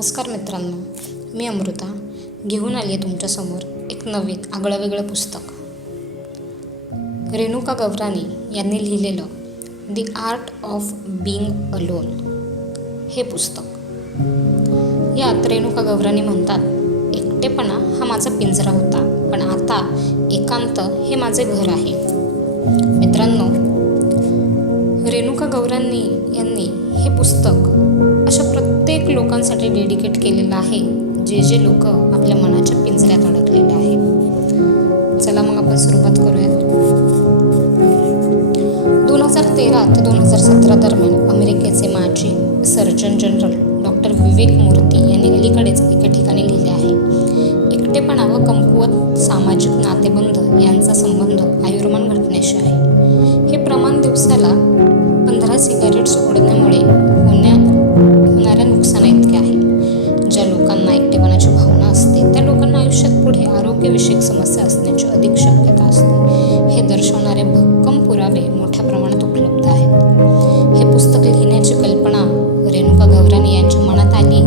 नमस्कार मित्रांनो, मी अमृता घेऊन आली आहे तुमच्यासमोर एक नवीन आगळंवेगळं पुस्तक. रेणुका गवरानी यांनी लिहिलेलं दी आर्ट ऑफ बीइंग अलोन हे पुस्तक. यात रेणुका गवरानी म्हणतात, एकटेपणा हा माझा पिंजरा होता, पण आता एकांत हे माझे घर आहे. मित्रांनो, रेणुका गवरानी यांनी हे पुस्तक अशा प्रत्येक लोकांसाठी डेडिकेट केलेलं आहे जे लोक आपल्या मनाच्या पिंजऱ्यात अडकलेले आहेत. चला मग आपण सुरुवात करूयात. 2013 ते 2017 दरम्यान अमेरिकेचे माजी सर्जन जनरल डॉक्टर विवेक मूर्ती यांनी अलीकडेच एका ठिकाणी लिहिले आहे, एकटेपणा व कमकुवत सामाजिक नातेबंध यांचा संबंध आयुर्मान घटनेशी आहे. हे प्रमाण दिवसाला 15 सिगारेट्स ओढण्यामुळे होणाऱ्या नुकसानाइतके आहे. ज्या लोकांना एकटेपणाची भावना असते त्या लोकांना आयुष्यात पुढे आरोग्यविषयक समस्या असण्याची अधिक शक्यता असते. हे दर्शवणारे भक्कम पुरावे मोठ्या प्रमाणात उपलब्ध आहेत. हे पुस्तक लिहिण्याची कल्पना रेणुका गवरानी यांच्या मनात आली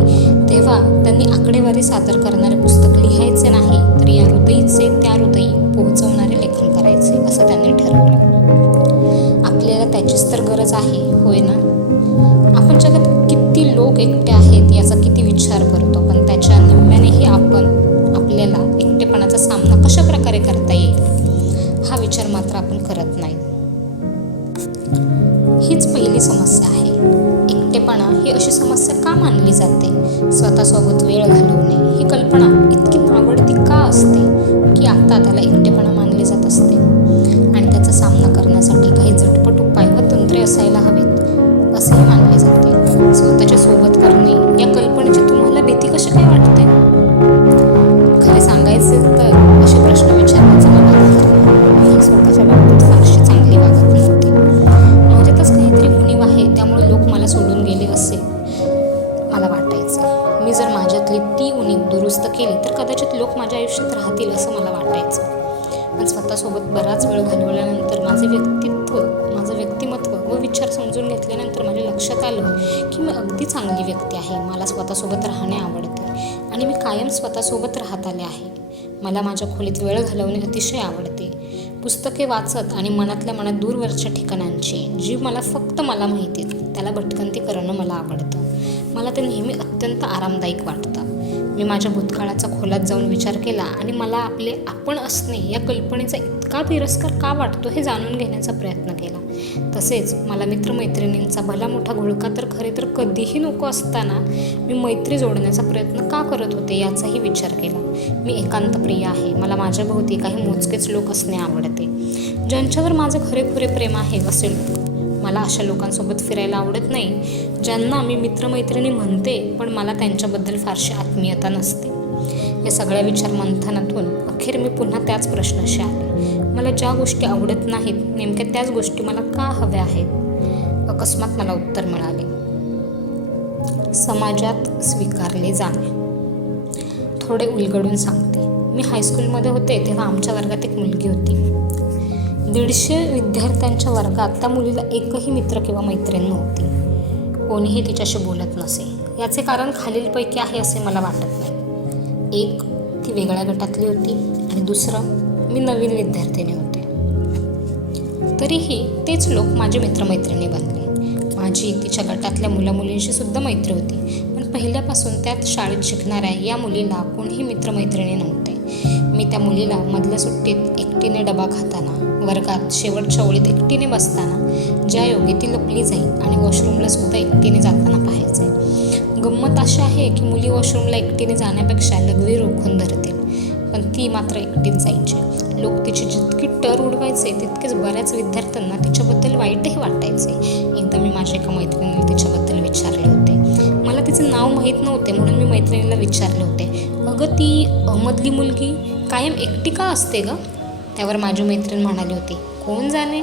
तेव्हा त्यांनी आकडेवारी सादर करणारे पुस्तक लिहायचे नाही, तर या हृदयीचे त्या हृदयी पोहोचवणारे लेखन करायचे असं त्यांनी ठरवलं. आपल्याला त्याचीच तर गरज आहे, होय ना? आपण जगात किती लोक एकटे आहेत याचा किती विचार करतो, पण त्याच्या निम्म्यानेही आपल्याला एकटेपणाचा सामना कशा प्रकारे करता येईल हा विचार मात्र आपण करत नाही. हीच पहिली समस्या आहे. एकटेपणा ही अशी समस्या का मानली जाते? स्वतःसोबत वेळ घालवणे ही कल्पना इतकी नावडती का असते की आता त्याला एकटेपणा मानले जात असते, आणि त्याचा सामना करण्यासाठी काही झटपट उपाय व तंत्रे असायला हवेत असेही मानले जाते. स्वतःच्या सोबत करणे या कल्पनेची तुम्हाला भीती कशी काय वाटते? खरे सांगायचे तर असे प्रश्न विचारण्याचा मला मी स्वतःच्या बाबतीत फारशी चांगली वागत नव्हते. माझ्यातच काहीतरी उणीव आहे, त्यामुळे लोक मला सोडून गेले असे मला वाटायचं. मी जर माझ्यातली ती उणीव दुरुस्त केली तर कदाचित लोक माझ्या आयुष्यात राहतील असं मला वाटायचं. पण स्वतःसोबत बराच वेळ घालवल्यानंतर माझे व्यक्तिमत्व व विचार समजून घेतल्यानंतर माझ्या लक्षात आलं की मी अगदी चांगली व्यक्ती आहे. मला स्वतःसोबत राहणे आवडते आणि मी कायम स्वतःसोबत राहत आले आहे. मला माझ्या खोलीत वेळ घालवणे अतिशय आवडते. पुस्तके वाचत आणि मनातल्या मनात दूरवरच्या ठिकाणांची जी फक्त मला माहिती त्याला भटकंती करणं मला आवडतं. मला ते नेहमी अत्यंत आरामदायक वाटतं. मी माझ्या भूतकाळाचा खोलात जाऊन विचार केला आणि मला आपले आपण असणे या कल्पनेचा इतका तिरस्कार का वाटतो हे जाणून घेण्याचा प्रयत्न केला. तसेच मला मित्रमैत्रिणींचा भला मोठा घोळका तर खरे तर कधीही नको असताना मी मैत्री जोडण्याचा प्रयत्न का करत होते याचाही विचार केला. मी एकांतप्रिय आहे. मला माझ्याभोवती काही मोजकेच लोक असणे आवडते, ज्यांच्यावर माझे खरेखुरे प्रेम आहे असे लोक. मला अशा लोकांसोबत फिरायला आवडत नाही ज्यांना मी मित्रमैत्रिणी म्हणते पण मला त्यांच्याबद्दल फारशी आत्मीयता नसते. या सगळ्या विचार मंथनातून अखेर मी पुन्हा त्याच प्रश्नाशी आले. मला ज्या गोष्टी आवडत नाहीत नेमक्या त्याच गोष्टी मला का हव्या आहेत? अकस्मात मला उत्तर मिळाले, समाजात स्वीकारले जाणे. थोडे उलगडून सांगते. मी हायस्कूलमध्ये होते तेव्हा आमच्या वर्गात एक मुलगी होती. 150 विद्यार्थ्यांच्या वर्गात त्या मुलीला एकही मित्र किंवा मैत्रीण नव्हती. कोणीही तिच्याशी बोलत नसे. याचे कारण खालीलपैकी आहे असे मला वाटत नाही. एक, ती वेगळ्या गटातली होती, आणि दुसरं, मी नवीन विद्यार्थिनी होते. तरीही तेच लोक माझे मित्रमैत्रिणी बनले. माझी तिच्या गटातल्या मुलामुलींशी सुद्धा मैत्री होती, पण पहिल्यापासून त्यात शाळेत शिकणाऱ्या या मुलीला कोणीही मित्रमैत्रिणी नव्हते. मी त्या मुलीला मधल्या सुट्टीत एकटीने डबा खाताना, वर्गात शेवटच्या ओळीत एकटीने बसताना, ज्या योगी ती लपली जाईल, आणि वॉशरूमला सुद्धा एकटीने जाताना पाहायचे. गंमत अशी आहे की मुली वॉशरूमला एकटीने जाण्यापेक्षा लघवी रोखून धरतील, पण ती मात्र एकटीच जायची. लोक तिची जितकी टर उडवायचे तितकेच बऱ्याच विद्यार्थ्यांना तिच्याबद्दल वाईटही वाटायचे. एकदा मी माझ्या एका मैत्रिणीला तिच्याबद्दल विचारले होते. मला तिचे नाव माहीत नव्हते म्हणून मी मैत्रिणीला विचारले होते, अगं ती मधली मुलगी कायम एकटी का असते गं? त्यावर माझी मैत्रीण म्हणाली होती, कोण जाणे,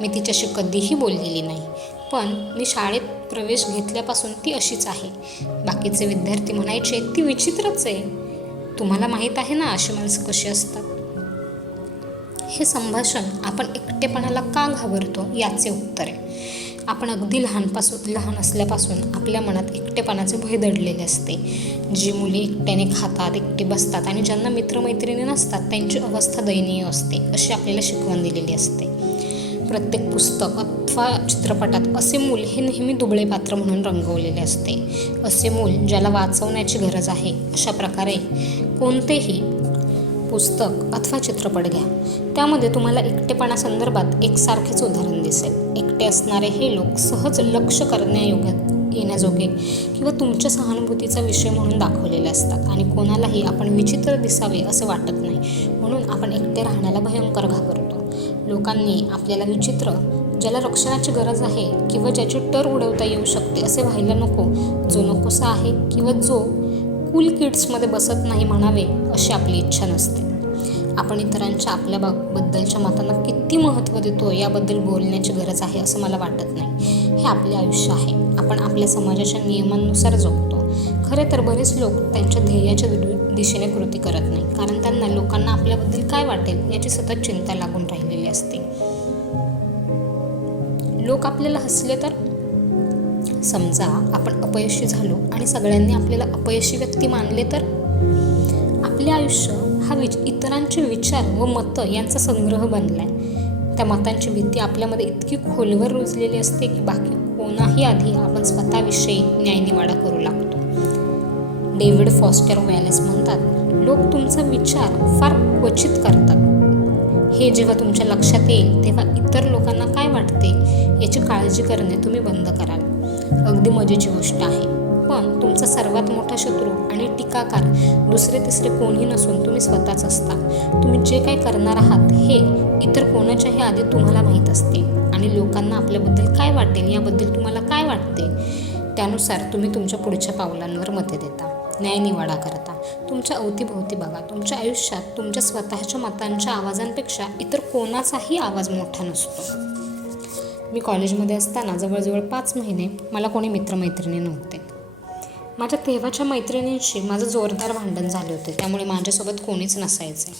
मी तिच्याशी कधीही बोललेली नाही, पण मी शाळेत प्रवेश घेतल्यापासून ती अशीच आहे. बाकीचे विद्यार्थी म्हणायचे ती विचित्रच आहे. तुम्हाला माहीत आहे ना अशी माणसं कशी असतात. हे संभाषण आपण एकटेपणाला का घाबरतो याचे उत्तर आहे. आपण अगदी लहान असल्यापासून आपल्या मनात एकटेपणाचे भय दडलेले असते. जी मुले एकट्याने खातात, एकटे बसतात आणि ज्यांना मित्रमैत्रिणी नसतात त्यांची अवस्था दयनीय असते अशी आपल्याला शिकवण दिलेली असते. प्रत्येक पुस्तक अथवा चित्रपटात असे मूल हे नेहमी दुबळे पात्र म्हणून रंगवलेले असते. असे मूल ज्याला वाचवण्याची गरज आहे. अशा प्रकारे कोणतेही पुस्तक अथवा चित्रपट घ्या, त्यामध्ये तुम्हाला एकटेपणासंदर्भात एकसारखेच उदाहरण दिसेल. एकटे असणारे हे लोक सहज लक्ष येण्याजोगे किंवा तुमच्या सहानुभूतीचा विषय म्हणून दाखवलेले असतात आणि कोणालाही आपण विचित्र दिसावे असे वाटत नाही म्हणून आपण एकटे राहण्याला भयंकर घाबरतो. लोकांनी आपल्याला विचित्र, ज्याला रक्षणाची गरज आहे किंवा ज्याची टर उडवता येऊ शकते असे व्हायला नको, जो नकोसा आहे किंवा जो कूल किड्समध्ये बसत नाही म्हणावे अशी आपली इच्छा नसते. आपण इतरांच्या आपल्याबद्दलच्या मतांना किती महत्त्व देतो याबद्दल बोलण्याची गरज आहे असं मला वाटत नाही. हे आपले आयुष्य आहे. आपण आपल्या समाजाच्या नियमांनुसार जगतो. खरे तर बरेच लोक त्यांच्या ध्येयाच्या दिशेने कृती करत नाही, कारण त्यांना लोकांना आपल्याबद्दल काय वाटेल याची सतत चिंता लागून राहिलेली असते. लोक आपल्याला हसले तर, समजा आपण अपयशी झालो आणि सगळ्यांनी आपल्याला अपयशी व्यक्ती मानले तर, आपले आयुष्य हा इतरांचे विचार व मतं यांचा संग्रह बनलाय. त्या मतांची भीती आपल्यामध्ये इतकी खोलवर रुजलेली असते की बाकी कोणाही आधी आपण स्वतःविषयी न्यायनिवाडा करू लागतो. डेव्हिड फॉस्टर वॅलेस म्हणतात, लोक तुमचा विचार फार क्वचित करतात. हे जेव्हा तुमच्या लक्षात येईल तेव्हा इतर लोकांना काय वाटते याची काळजी करणे तुम्ही बंद कराल. अगदी मजेची गोष्ट आहे, पण तुमचा सर्वात मोठा शत्रू आणि टीकाकार दुसरे तिसरे कोणी नसून तुम्ही स्वतःच असता. तुम्ही जे काही करणार आहात हे इतर कोणाच्याही आधी तुम्हाला माहीत असते आणि लोकांना आपल्याबद्दल काय वाटेल याबद्दल तुम्हाला काय वाटते त्यानुसार तुम्ही तुमच्या पुढच्या पावलांवर मते देता, न्यायनिवाडा करता. तुमच्या अवतीभोवती बघा. तुमच्या आयुष्यात तुमच्या स्वतःच्या मतांच्या आवाजांपेक्षा इतर कोणाचाही आवाज मोठा नसतो. मी कॉलेजमध्ये असताना जवळजवळ 5 महिने मला कोणी मित्रमैत्रिणी नव्हते. माझ्या तेव्हाच्या मैत्रिणींशी माझं जोरदार भांडण झाले होते, त्यामुळे माझ्यासोबत कोणीच नसायचे.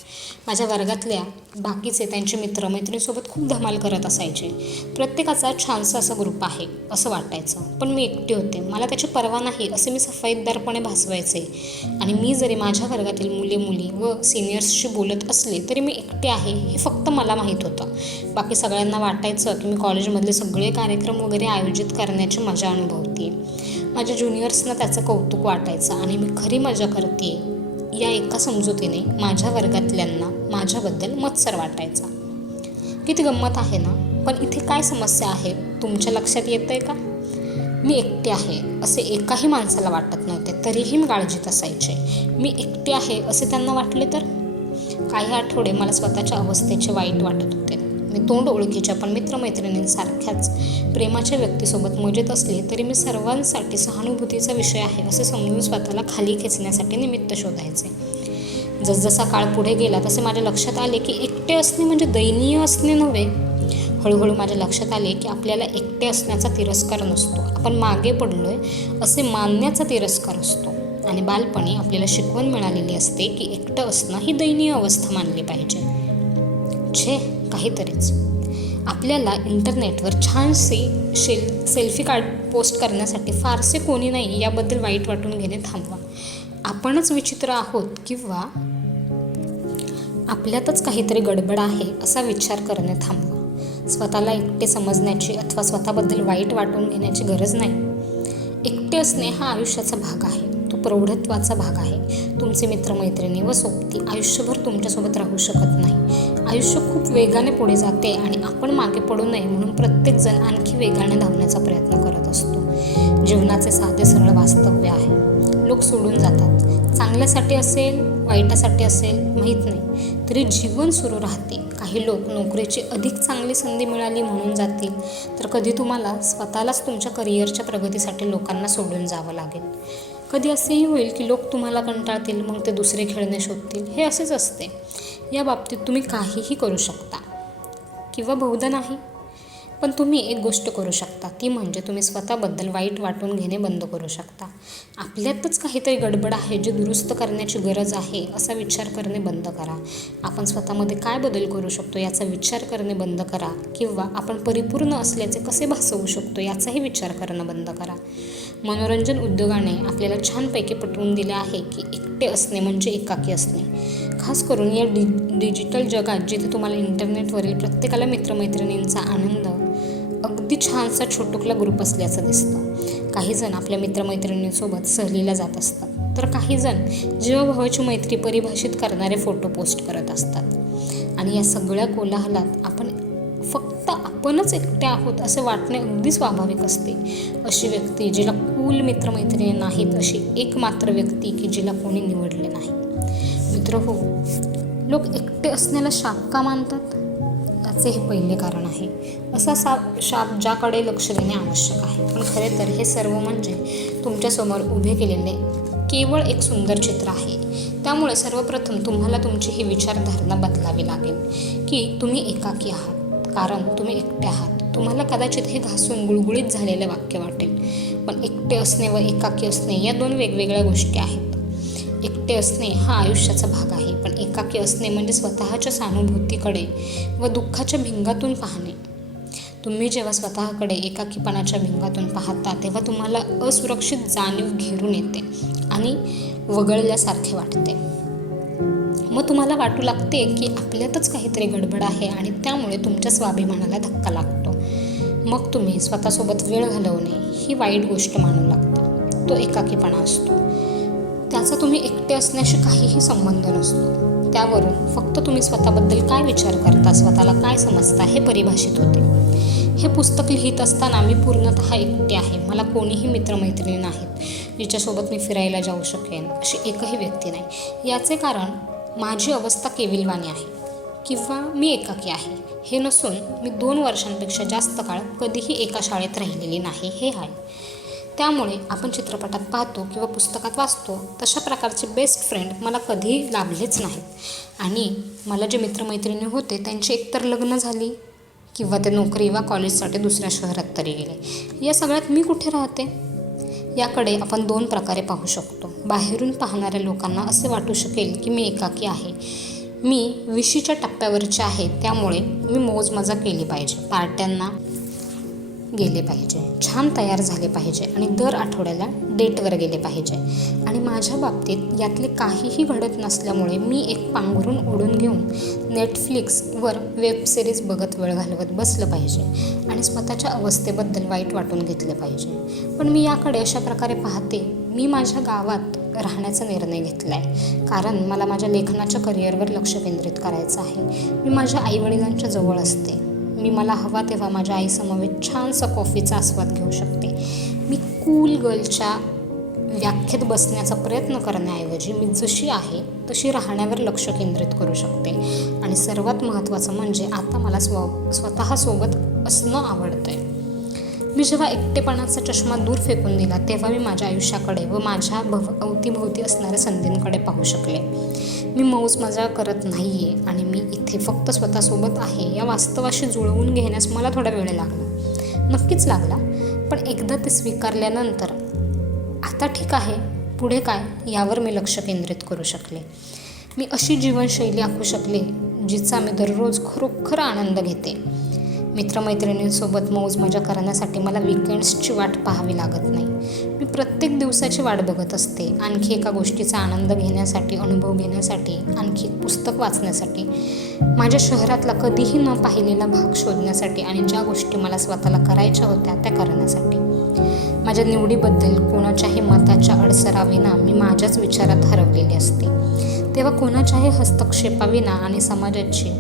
माझ्या वर्गातल्या बाकीचे त्यांचे मित्रमैत्रिणीसोबत खूप धमाल करत असायचे. प्रत्येकाचा छानसा असा ग्रुप आहे असं वाटायचं, पण मी एकटी होते. मला त्याची पर्वा नाही असे मी सफाईदारपणे भासवायचे आणि मी जरी माझ्या वर्गातील मुली व सिनियर्सशी बोलत असले तरी मी एकटे आहे हे फक्त मला माहीत होतं. बाकी सगळ्यांना वाटायचं की मी कॉलेजमधले सगळे कार्यक्रम वगैरे आयोजित करण्याची मजा अनुभवते. माझ्या ज्युनियर्सना त्याचं कौतुक वाटायचं आणि मी खरी मजा करते या एका समजुतीने माझ्या वर्गातल्यांना माझ्याबद्दल मत्सर वाटायचा. किती गंमत आहे ना. पण इथे काय समस्या आहे तुमच्या लक्षात येतंय का? मी एकटे आहे असे एकाही माणसाला वाटत नव्हते, तरीही मी काळजीत असायचे. मी एकटे आहे असे त्यांना वाटले तर? काही आठवडे मला स्वतःच्या अवस्थेचे वाईट वाटत होते. मी तोंड ओळखीच्या पण मित्रमैत्रिणींसारख्याच प्रेमाच्या व्यक्तीसोबत मजेत असले तरी मी सर्वांसाठी सहानुभूतीचा विषय आहे असे समजून स्वतःला खाली खेचण्यासाठी निमित्त शोधायचे. जसजसा काळ पुढे गेला तसे माझ्या लक्षात आले की एकटे असणे म्हणजे दयनीय असणे नव्हे. हळूहळू माझ्या लक्षात आले की आपल्याला एकटे असण्याचा तिरस्कार नसतो, आपण मागे पडलोय असे मानण्याचा तिरस्कार असतो. आणि बालपणी आपल्याला शिकवण मिळालेली असते की एकटं असणं ही दयनीय अवस्था मानली पाहिजे. काहीतरीच. आपल्याला इंटरनेटवर छानशी सेल्फी पोस्ट करण्यासाठी फारसे कोणी नाही याबद्दल वाईट वाटून घेणे थांबवा. आपणच विचित्र आहोत किंवा आपल्यातच काहीतरी गडबड आहे असा विचार करणे थांबवा. स्वतःला एकटे समजण्याची अथवा स्वतःबद्दल वाईट वाटून घेण्याची गरज नाही. एकटे असणे हा आयुष्याचा भाग आहे, तो प्रौढत्वाचा भाग आहे. तुमचे मित्रमैत्रिणी व सोबती आयुष्यभर तुमच्यासोबत राहू शकत नाही. आयुष्य खूप वेगाने पुढे जाते आणि आपण मागे पडू नये म्हणून प्रत्येकजण आणखी वेगाने धावण्याचा प्रयत्न करत असतो. जीवनाचे साधे सरळ वास्तव्य आहे. लोक सोडून जातात, चांगल्यासाठी असेल वाईटासाठी असेल माहीत नाही, तरी जीवन सुरू राहते. काही लोक नोकरीची अधिक चांगली संधी मिळाली म्हणून जातील, तर कधी तुम्हाला स्वतःलाच तुमच्या करिअरच्या प्रगतीसाठी लोकांना सोडून जावं लागेल. कधी असेही होईल की लोक तुम्हाला कंटाळतील, मग ते दुसरे खेळणे शोधतील. हे असेच असते. या बाबतीत तुम्ही काहीही करू शकता किंवा बहुधा नाही. पण तुम्ही एक गोष्ट करू शकता, ती म्हणजे तुम्ही स्वतःबद्दल वाईट वाटून घेणे बंद करू शकता. आपल्यातच काहीतरी गडबड आहे जे दुरुस्त करण्याची गरज आहे असा विचार करणे बंद करा. आपण स्वतःमध्ये काय बदल करू शकतो याचा विचार करणे बंद करा, किंवा आपण परिपूर्ण असल्याचे कसे भासवू शकतो याचाही विचार करणं बंद करा. मनोरंजन उद्योगाने आपल्याला छानपैकी पटवून दिले आहे की एकटे असणे म्हणजे एकाकी असणे. खास करून या डिजिटल जगात जिथे तुम्हाला इंटरनेटवरील प्रत्येकाला मित्रमैत्रिणींचा आनंद अगदी छानसा छोटुकला ग्रुप असल्याचं दिसतं. काही जण आपल्या मित्रमैत्रिणींसोबत सहलीला जात असतात, तर काही जण जीवाभावाची मैत्री परिभाषित करणारे फोटो पोस्ट करत असतात. आणि या सगळ्या कोलाहलात आपणच एकटे आहोत असे वाटणे अगदी स्वाभाविक असते. अशी व्यक्ती जिला कूल मित्रमैत्रिणी नाहीत, अशी एकमात्र व्यक्ती की जिला कोणी निवडले नाही. मित्रहो, लोक एकटे असण्याला शाप का मानतात? याचे हे पहिले कारण आहे. असा शाप ज्याकडे लक्ष देणे आवश्यक आहे. पण खरे तर हे सर्व म्हणजे तुमच्यासमोर उभे केलेले केवळ एक सुंदर चित्र आहे. त्यामुळे सर्वप्रथम तुम्हाला तुमची ही विचारधारणा बदलावी लागेल की तुम्ही एकाकी आहात कारण तुम्ही एकटे आहात. तुम्हाला कदाचित हे घासून गुळगुळीत झालेले वाक्य वाटेल, पण एकटे असणे व एकाकी असणे या दोन वेगवेगळ्या गोष्टी आहेत. एकटे असणे हा आयुष्याचा भाग आहे, पण एकाकी असणे म्हणजे स्वतःच्या सहानुभूतीकडे व दुःखाच्या भिंगातून पाहणे. तुम्ही जेव्हा स्वतःकडे एकाकीपणाच्या भिंगातून पाहता तेव्हा तुम्हाला असुरक्षित जाणीव घेरून येते आणि वगळल्यासारखे वाटते. मग तुम्हाला वाटू लागते की आपल्यातच काहीतरी गडबड आहे आणि त्यामुळे तुमच्या स्वाभिमानाला धक्का लागतो. मग तुम्ही स्वतःसोबत वेळ घालवणे ही वाईट गोष्ट मानू लागता. तो एकाकीपणा असतो. त्याचा तुम्ही एकटे असण्याशी काहीही संबंध नसतो. त्यावरून फक्त तुम्ही स्वतःबद्दल काय विचार करता, स्वतःला काय समजता हे परिभाषित होते. हे पुस्तक लिहित असताना मी पूर्णतः एकटे आहे. मला कोणीही मित्रमैत्रिणी नाहीत जिच्यासोबत मी फिरायला जाऊ शकेन अशी एकही व्यक्ती नाही. याचे कारण माझी अवस्था केविलवाणी आहे किंवा मी एकाकी आहे हे नसून मी 2 वर्षांपेक्षा जास्त काळ कधीही एका शाळेत राहिलेली नाही हे आहे. त्यामुळे आपण चित्रपटात पाहतो किंवा पुस्तकात वाचतो तशा प्रकारचे बेस्ट फ्रेंड मला कधी लाभलेच नाहीत. आणि मला जे मित्रमैत्रिणी होते त्यांची एकतर लग्न झाली किंवा ते नोकरी वा कॉलेजसाठी दुसऱ्या शहरात तरी गेले. या सगळ्यात मी कुठे राहते? याकडे आपण 2 प्रकारे पाहू शकतो. बाहेरून पाहणाऱ्या लोकांना असे वाटू शकेल की मी एकाकी आहे, मी विशीच्या टप्प्यावरचे आहे, त्यामुळे मी मौजमजा केली पाहिजे, पार्ट्यांना गेले पाहिजे, छान तयार झाले पाहिजे आणि दर आठवड्याला डेटवर गेले पाहिजे. आणि माझ्या बाबतीत यातले काहीही घडत नसल्यामुळे मी एक पांघरून ओढून घेऊन नेटफ्लिक्सवर वेबसिरीज बघत वेळ घालवत बसलं पाहिजे आणि स्वतःच्या अवस्थेबद्दल वाईट वाटून घेतले पाहिजे. पण मी याकडे अशा प्रकारे पाहते, मी माझ्या गावात राहण्याचा निर्णय घेतला आहे कारण मला माझ्या लेखनाच्या करिअरवर लक्ष केंद्रित करायचं आहे. मी माझ्या आईवडिलांच्या जवळ असते. मी मला हवा तेव्हा माझ्या आईसमवेत छानसा कॉफीचा आस्वाद घेऊ शकते. मी कूल गर्लच्या व्याख्येत बसण्याचा प्रयत्न करण्याऐवजी मी जशी आहे तशी राहण्यावर लक्ष केंद्रित करू शकते. आणि सर्वात महत्त्वाचं म्हणजे आता मला स्वतःसोबत असणं आवडतं आहे. मी जेव्हा एकटेपणाचा चष्मा दूर फेकून दिला तेव्हा मी माझ्या आयुष्याकडे व माझ्या अवतीभोवती असणाऱ्या संधींकडे पाहू शकले. मी मौजमजा करत नाही आहे आणि मी इथे फक्त स्वतःसोबत आहे या वास्तवाशी जुळवून घेण्यास मला थोडा वेळ लागला, नक्कीच लागला. पण एकदा ते स्वीकारल्यानंतर आता ठीक आहे, पुढे काय यावर मी लक्ष केंद्रित करू शकले. मी अशी जीवनशैली आखू शकले जिचा मी दररोज खरोखर आनंद घेते. मित्रमैत्रिणींसोबत मौजमजा करण्यासाठी मला विकेंड्सची वाट पाहावी लागत नाही. मी प्रत्येक दिवसाची वाट बघत असते, आणखी एका गोष्टीचा आनंद घेण्यासाठी, अनुभव घेण्यासाठी, आणखी एक पुस्तक वाचण्यासाठी, माझ्या शहरातला कधीही न पाहिलेला भाग शोधण्यासाठी आणि ज्या गोष्टी मला स्वतःला करायच्या होत्या त्या करण्यासाठी. माझ्या निवडीबद्दल कोणाच्याही मताच्या अडसराविना मी माझ्याच विचारात हरवलेली असते. तेव्हा कोणाच्याही हस्तक्षेपाविना आणि समाजाची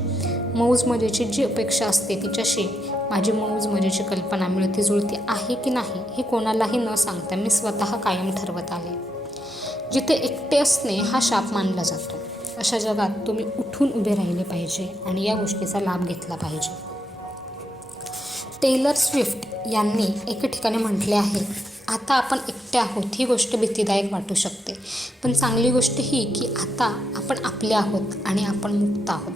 मौजमजेची जी अपेक्षा असते तिच्याशी माझी मौजमजेची कल्पना मिळती जुळती आहे की नाही हे कोणालाही न सांगता मी स्वतः कायम ठरवत आले. जिथे एकटे असणे हा शाप मानला जातो अशा जगात तुम्ही उठून उभे राहिले पाहिजे आणि या गोष्टीचा लाभ घेतला पाहिजे. टेलर स्विफ्ट यांनी एके ठिकाणी म्हटले आहे, आता आपण एकटे आहोत ही गोष्ट भीतीदायक वाटू शकते, पण चांगली गोष्ट ही की आता आपण आपले आहोत आणि आपण मुक्त आहोत.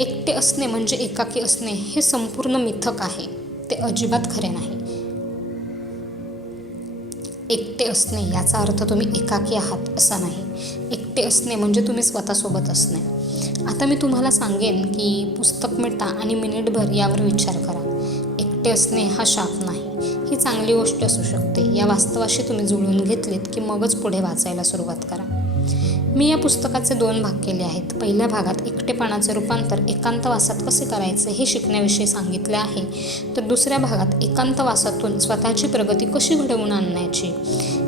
एकटे असणे म्हणजे एकाकी असणे हे संपूर्ण मिथक आहे. ते अजिबात खरे नाही. एकटे असणे याचा अर्थ तुम्ही एकाकी आहात असा नाही. एकटे असणे म्हणजे तुम्ही स्वतःसोबत असणे. आता मी तुम्हाला सांगेन की पुस्तक मिटा आणि मिनिटभर यावर विचार करा. एकटे असणे हा शाप नाही, ही चांगली गोष्ट असू शकते. या वास्तवाशी तुम्ही जुळवून घेतलीत की मगच पुढे वाचायला सुरुवात करा. मी या पुस्तकाचे 2 भाग केले आहेत. पहिल्या भागात एकटेपणाचे रूपांतर एकांतवासात कसे करायचे हे शिकण्याविषयी सांगितले आहे, तर दुसऱ्या भागात एकांतवासातून स्वतःची प्रगती कशी घडवून आणण्याची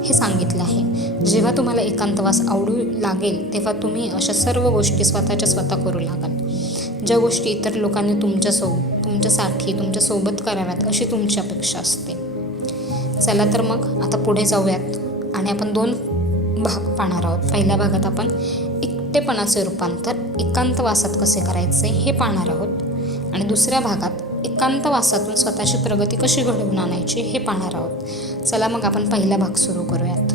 हे सांगितले आहे. जेव्हा तुम्हाला एकांतवास आवडू लागेल तेव्हा तुम्ही अशा सर्व गोष्टी स्वतःच्या स्वतः करू लागाल, ज्या गोष्टी इतर लोकांनी तुमच्यासाठी तुमच्यासोबत कराव्यात अशी तुमची अपेक्षा असते. चला तर मग आता पुढे जाऊयात आणि आपण 2 भाग पाहणार आहोत. पहिल्या भागात आपण एकटेपणाचे रूपांतर एकांतवासात कसे करायचे हे पाहणार आहोत आणि दुसऱ्या भागात एकांतवासातून स्वतःची प्रगती कशी घडवून आणायची हे पाहणार आहोत. चला मग आपण पहिला भाग सुरू करूयात.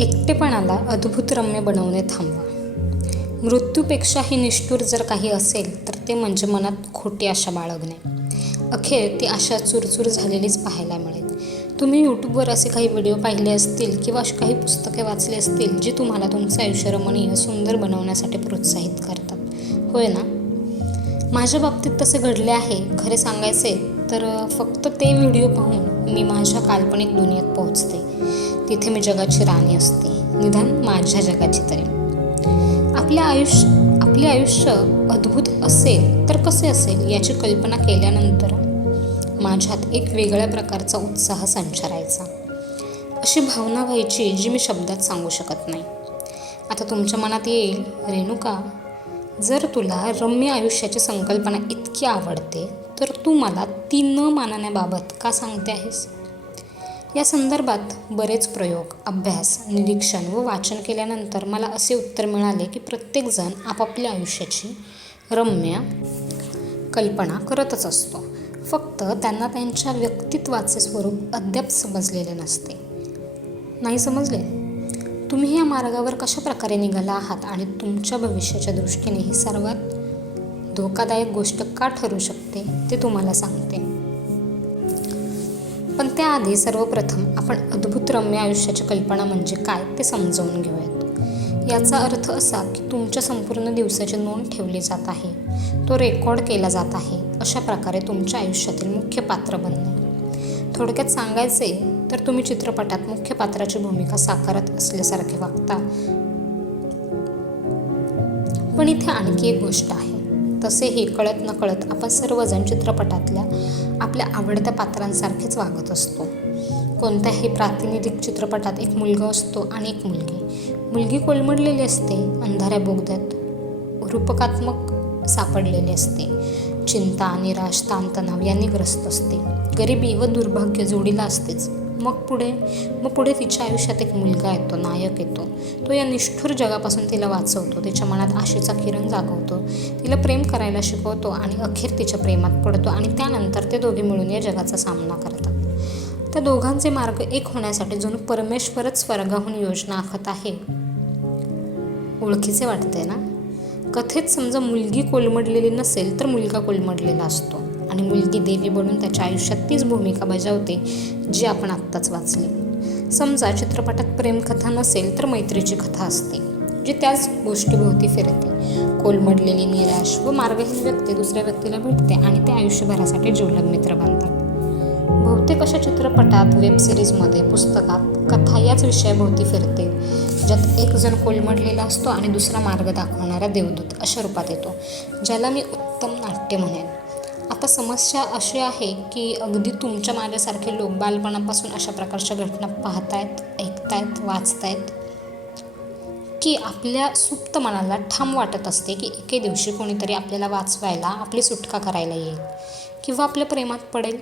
एकटेपणाला अद्भुत रम्य बनवणे थांबवा. मृत्यूपेक्षाही निष्ठुर जर काही असेल तर ते म्हणजे मनात खोटी आशा बाळगणे. अखेर ती आशा चुरचूर झालेलीच पाहायला मिळेल. तुम्ही यूट्यूबवर असे काही व्हिडिओ पाहिले असतील किंवा अशी काही पुस्तके वाचली असतील जी तुम्हाला तुमचं आयुष्य रमणीय सुंदर बनवण्यासाठी प्रोत्साहित करतात, होय ना? माझ्या बाबतीत तसे घडले आहे. खरे सांगायचे तर फक्त ते व्हिडिओ पाहून मी माझ्या काल्पनिक दुनियेत पोहोचते. तिथे मी जगाची राणी असते, निदान माझ्या जगाची तरी. आपले आयुष्य अद्भुत असेल तर कसे असेल याची कल्पना केल्यानंतर माझ्यात एक वेगळ्या प्रकारचा उत्साह संचारायचा. अशी भावना व्हायची जी मी शब्दात सांगू शकत नाही. आता तुमच्या मनात येईल, रेणुका, जर तुला रम्य आयुष्याची संकल्पना इतकी आवडते तर तू मला ती न मानण्याबाबत का सांगते आहेस? या संदर्भात बरेच प्रयोग, अभ्यास, निरीक्षण व वाचन केल्यानंतर मला असे उत्तर मिळाले की प्रत्येकजण आपापल्या आयुष्याची रम्य कल्पना करतच असतो. फक्त त्यांना त्यांच्या व्यक्तित्वाचे स्वरूप अद्याप समजलेले नसते. नाही समजले? तुम्ही या मार्गावर कशा प्रकारे निघाला आहात आणि तुमच्या भविष्याच्या दृष्टीने ही सर्वात धोकादायक गोष्ट का ठरू शकते ते तुम्हाला सांगते. पण त्याआधी सर्वप्रथम आपण अद्भुत रम्य आयुष्याची कल्पना म्हणजे काय ते समजावून घेऊयात. याचा अर्थ असा की तुमच्या संपूर्ण दिवसाची नोंद ठेवली जात आहे, तो रेकॉर्ड केला जात आहे. अशा प्रकारे तुमच्या आयुष्यातील मुख्य पात्र बनणे. थोडक्यात सांगायचे तर तुम्ही चित्रपटात मुख्य पात्राची भूमिका साकारत असल्यासारखे वागता. पण इथे आणखी एक गोष्ट आहे. तसेही कळत नकळत आपण सर्वजण चित्रपटातल्या आपल्या आवडत्या पात्रांसारखेच वागत असतो. कोणत्याही प्रातिनिधिक चित्रपटात एक मुलगा असतो आणि एक मुलगी. मुलगी कोलमडलेली असते, अंधाऱ्या बोगद्यात रूपकात्मक सापडलेली असते, चिंता, निराश, ताणतणाव यांनी ग्रस्त असते. गरिबी व दुर्भाग्य जोडीला असतेच. मग पुढे तिच्या आयुष्यात एक मुलगा येतो, नायक येतो. तो या निष्ठुर जगापासून तिला वाचवतो, तिच्या मनात आशेचा किरण जागवतो, तिला प्रेम करायला शिकवतो आणि अखेर तिच्या प्रेमात पडतो आणि त्यानंतर ते दोघे मिळून या जगाचा सामना करतात. त्या दोघांचे मार्ग एक होण्यासाठी जणू परमेश्वरच स्वर्गाहून योजना आखत आहे. ओळखीचे वाटते ना? कथेत समजा मुलगी कोलमडलेली नसेल तर मुलगा कोलमडलेला असतो आणि मुलगी देवी बनून त्याच्या आयुष्यात तीच भूमिका बजावते जी आपण आत्ताच वाचली. समजा चित्रपटात प्रेमकथा नसेल तर मैत्रीची कथा असते जी त्याच गोष्टीभोवती फिरते. कोलमडलेली, निराश व मार्गहीन व्यक्ती दुसऱ्या व्यक्तीला भेटते आणि ते आयुष्यभरासाठी जिवलग मित्र बनतात. बहुतेक अशा चित्रपटात, वेबसिरीजमध्ये, पुस्तकात कथा याच विषयाभोवती फिरते, ज्यात एक जण कोलमडलेला असतो आणि दुसरा मार्ग दाखवणारा देवदूत अशा रूपात येतो, ज्याला मी उत्तम नाट्य म्हणेन. आता समस्या अशी आहे की अगदी तुमच्या माझ्यासारखे लोक बालपणापासून अशा प्रकारच्या घटना पाहतायत, ऐकतायत, वाचतायत की आपल्या सुप्त मनाला ठाम वाटत असते की एके दिवशी कोणीतरी आपल्याला वाचवायला, आपली सुटका करायला येईल किंवा आपल्या प्रेमात पडेल.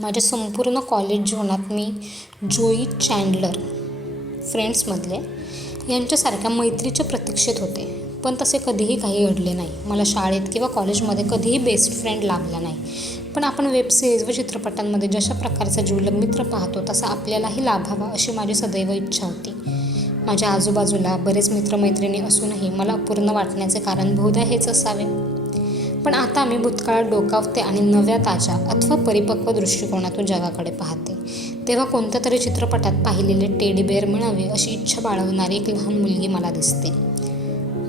माझ्या संपूर्ण कॉलेज जीवनात मी जोई चँडलर, फ्रेंड्समधले, यांच्यासारख्या मैत्रीच्या प्रतीक्षेत होते. पण तसे कधीही काही घडले नाही. मला शाळेत किंवा कॉलेजमध्ये कधीही बेस्ट फ्रेंड लाभला नाही. पण आपण वेबसिरीज व चित्रपटांमध्ये जशा प्रकारचा जिवलग मित्र पाहतो तसा आपल्यालाही लाभावा अशी माझी सदैव इच्छा होती. माझ्या आजूबाजूला बरेच मित्रमैत्रिणी असूनही मला अपूर्ण वाटण्याचे कारण बहुधा हेच असावे. पण आता मी भूतकाळात डोकावते आणि नव्या ताज्या अथवा परिपक्व दृष्टिकोनातून जगाकडे पाहते. तेव्हा कोणत्या तरी चित्रपटात पाहिलेले टेडी बेअर मिळावे अशी इच्छा बाळगणारी एक लहान मुलगी मला दिसते.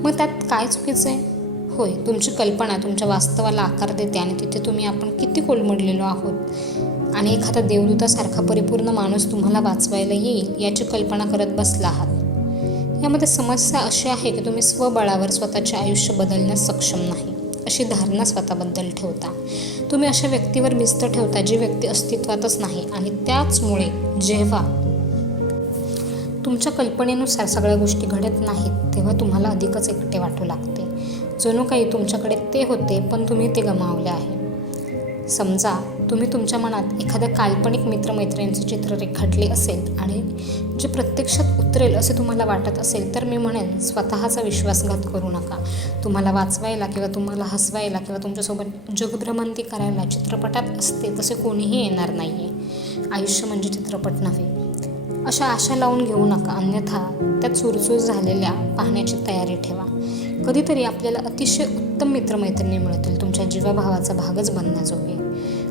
मग त्यात काय चुकीचं आहे? होय, तुमची कल्पना तुमच्या वास्तवाला आकार देते आणि तिथे तुम्ही आपण किती कोलमडलेलो आहोत आणि एखादा देवदूतासारखा परिपूर्ण माणूस तुम्हाला वाचवायला येईल याची कल्पना करत बसला आहात. यामध्ये समस्या अशी आहे की तुम्ही स्वबळावर स्वतःचे आयुष्य बदलण्यास सक्षम नाही अशी धारणा स्वतःबद्दल ठेवता. तुम्ही अशा व्यक्तीवर भिस्त ठेवता जी व्यक्ती अस्तित्वातच नाही आणि त्याचमुळे जेव्हा तुमच्या कल्पनेनुसार सगळ्या गोष्टी घडत नाहीत तेव्हा तुम्हाला अधिकच एकटे वाटू लागते. जणू काही तुमच्याकडे ते होते पण तुम्ही ते गमावले आहे. समजा तुम्ही तुमच्या मनात एखाद्या काल्पनिक मित्रमैत्रिणींचे चित्र रेखाटले असेल आणि जे प्रत्यक्षात उतरेल असे तुम्हाला वाटत असेल तर मी म्हणेन स्वतःचा विश्वासघात करू नका. तुम्हाला वाचवायला किंवा तुम्हाला हसवायला किंवा तुमच्यासोबत जगभ्रमंती करायला चित्रपटात असते तसे कोणीही येणार नाही आहे. आयुष्य म्हणजे चित्रपट नव्हे. अशा आशा लावून घेऊ नका, अन्यथा त्या चुरचूर झालेल्या पाहण्याची तयारी ठेवा. कधीतरी आपल्याला अतिशय उत्तम मित्रमैत्रिणी मिळतील, तुमच्या जीवाभावाचा भागच बनण्याजोगे.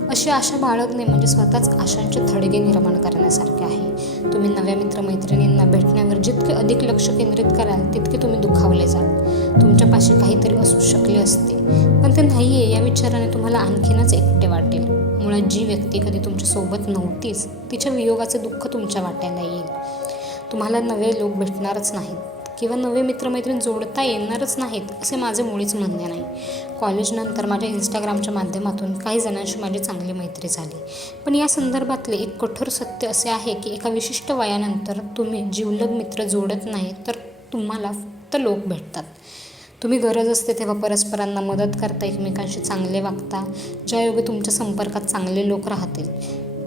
अशी आशा बाळगणे म्हणजे स्वतःच आशांचे थडगे निर्माण करण्यासारखे आहे. तुम्ही नव्या मित्रमैत्रिणींना भेटण्यावर जितके अधिक लक्ष केंद्रित कराल तितके तुम्ही दुखावले जाल. तुमच्यापाशी काहीतरी असू शकले असते पण ते नाही आहे या विचाराने तुम्हाला आणखीनच एकटे वाटेल. मुळात जी व्यक्ती कधी तुमच्यासोबत नव्हतीच तिच्या वियोगाचे दुःख तुमच्या वाट्याला येईल. तुम्हाला नवे लोक भेटणारच नाहीत किंवा नवे मित्रमैत्रीण जोडता येणारच नाहीत असे माझे मुळीच म्हणणे नाही. कॉलेजनंतर माझ्या इंस्टाग्रामच्या माध्यमातून काही जणांशी माझी चांगली मैत्री झाली. पण या संदर्भातले एक कठोर सत्य असे आहे की एका विशिष्ट वयानंतर तुम्ही जिवलग मित्र जोडत नाही तर तुम्हाला फक्त लोक भेटतात. तुम्ही गरज असते तेव्हा परस्परांना मदत करता, एकमेकांशी चांगले वागता, ज्यायोगे तुमच्या संपर्कात चांगले लोक राहतील.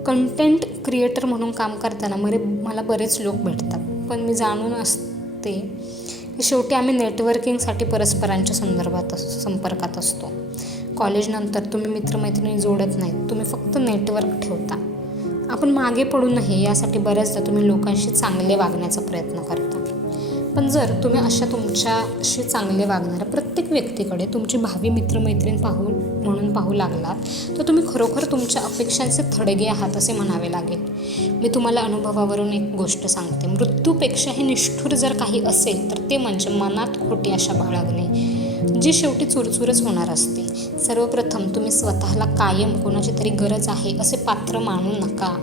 कंटेंट क्रिएटर म्हणून काम करताना मला बरेच लोक भेटतात पण मी जाणून असते की शेवटी आम्ही नेटवर्किंगसाठी परस्परांच्या संपर्कात असतो. कॉलेजनंतर तुम्ही मित्रमैत्रिणी जोडत नाहीत, तुम्ही फक्त नेटवर्क ठेवता. आपण मागे पडू नये यासाठी बऱ्याचदा तुम्ही लोकांशी चांगले वागण्याचा प्रयत्न करता. पण जर तुम्ही अशा तुमच्याशी चांगले वागणाऱ्या प्रत्येक व्यक्तीकडे तुमची भावी मित्रमैत्रीण म्हणून पाहू लागलात तर तुम्ही खरोखर तुमच्या अपेक्षांचे थडगे आहात असे म्हणावे लागेल. मी तुम्हाला अनुभवावरून एक गोष्ट सांगते. मृत्यूपेक्षाही निष्ठुर जर काही असेल तर ते म्हणजे मनात खोटी आशा बाळगणे, जी शेवटी चुरचुरच होणार असते. सर्वप्रथम तुम्ही स्वतःला कायम कोणाची तरी गरज आहे असे पात्र मानू नका.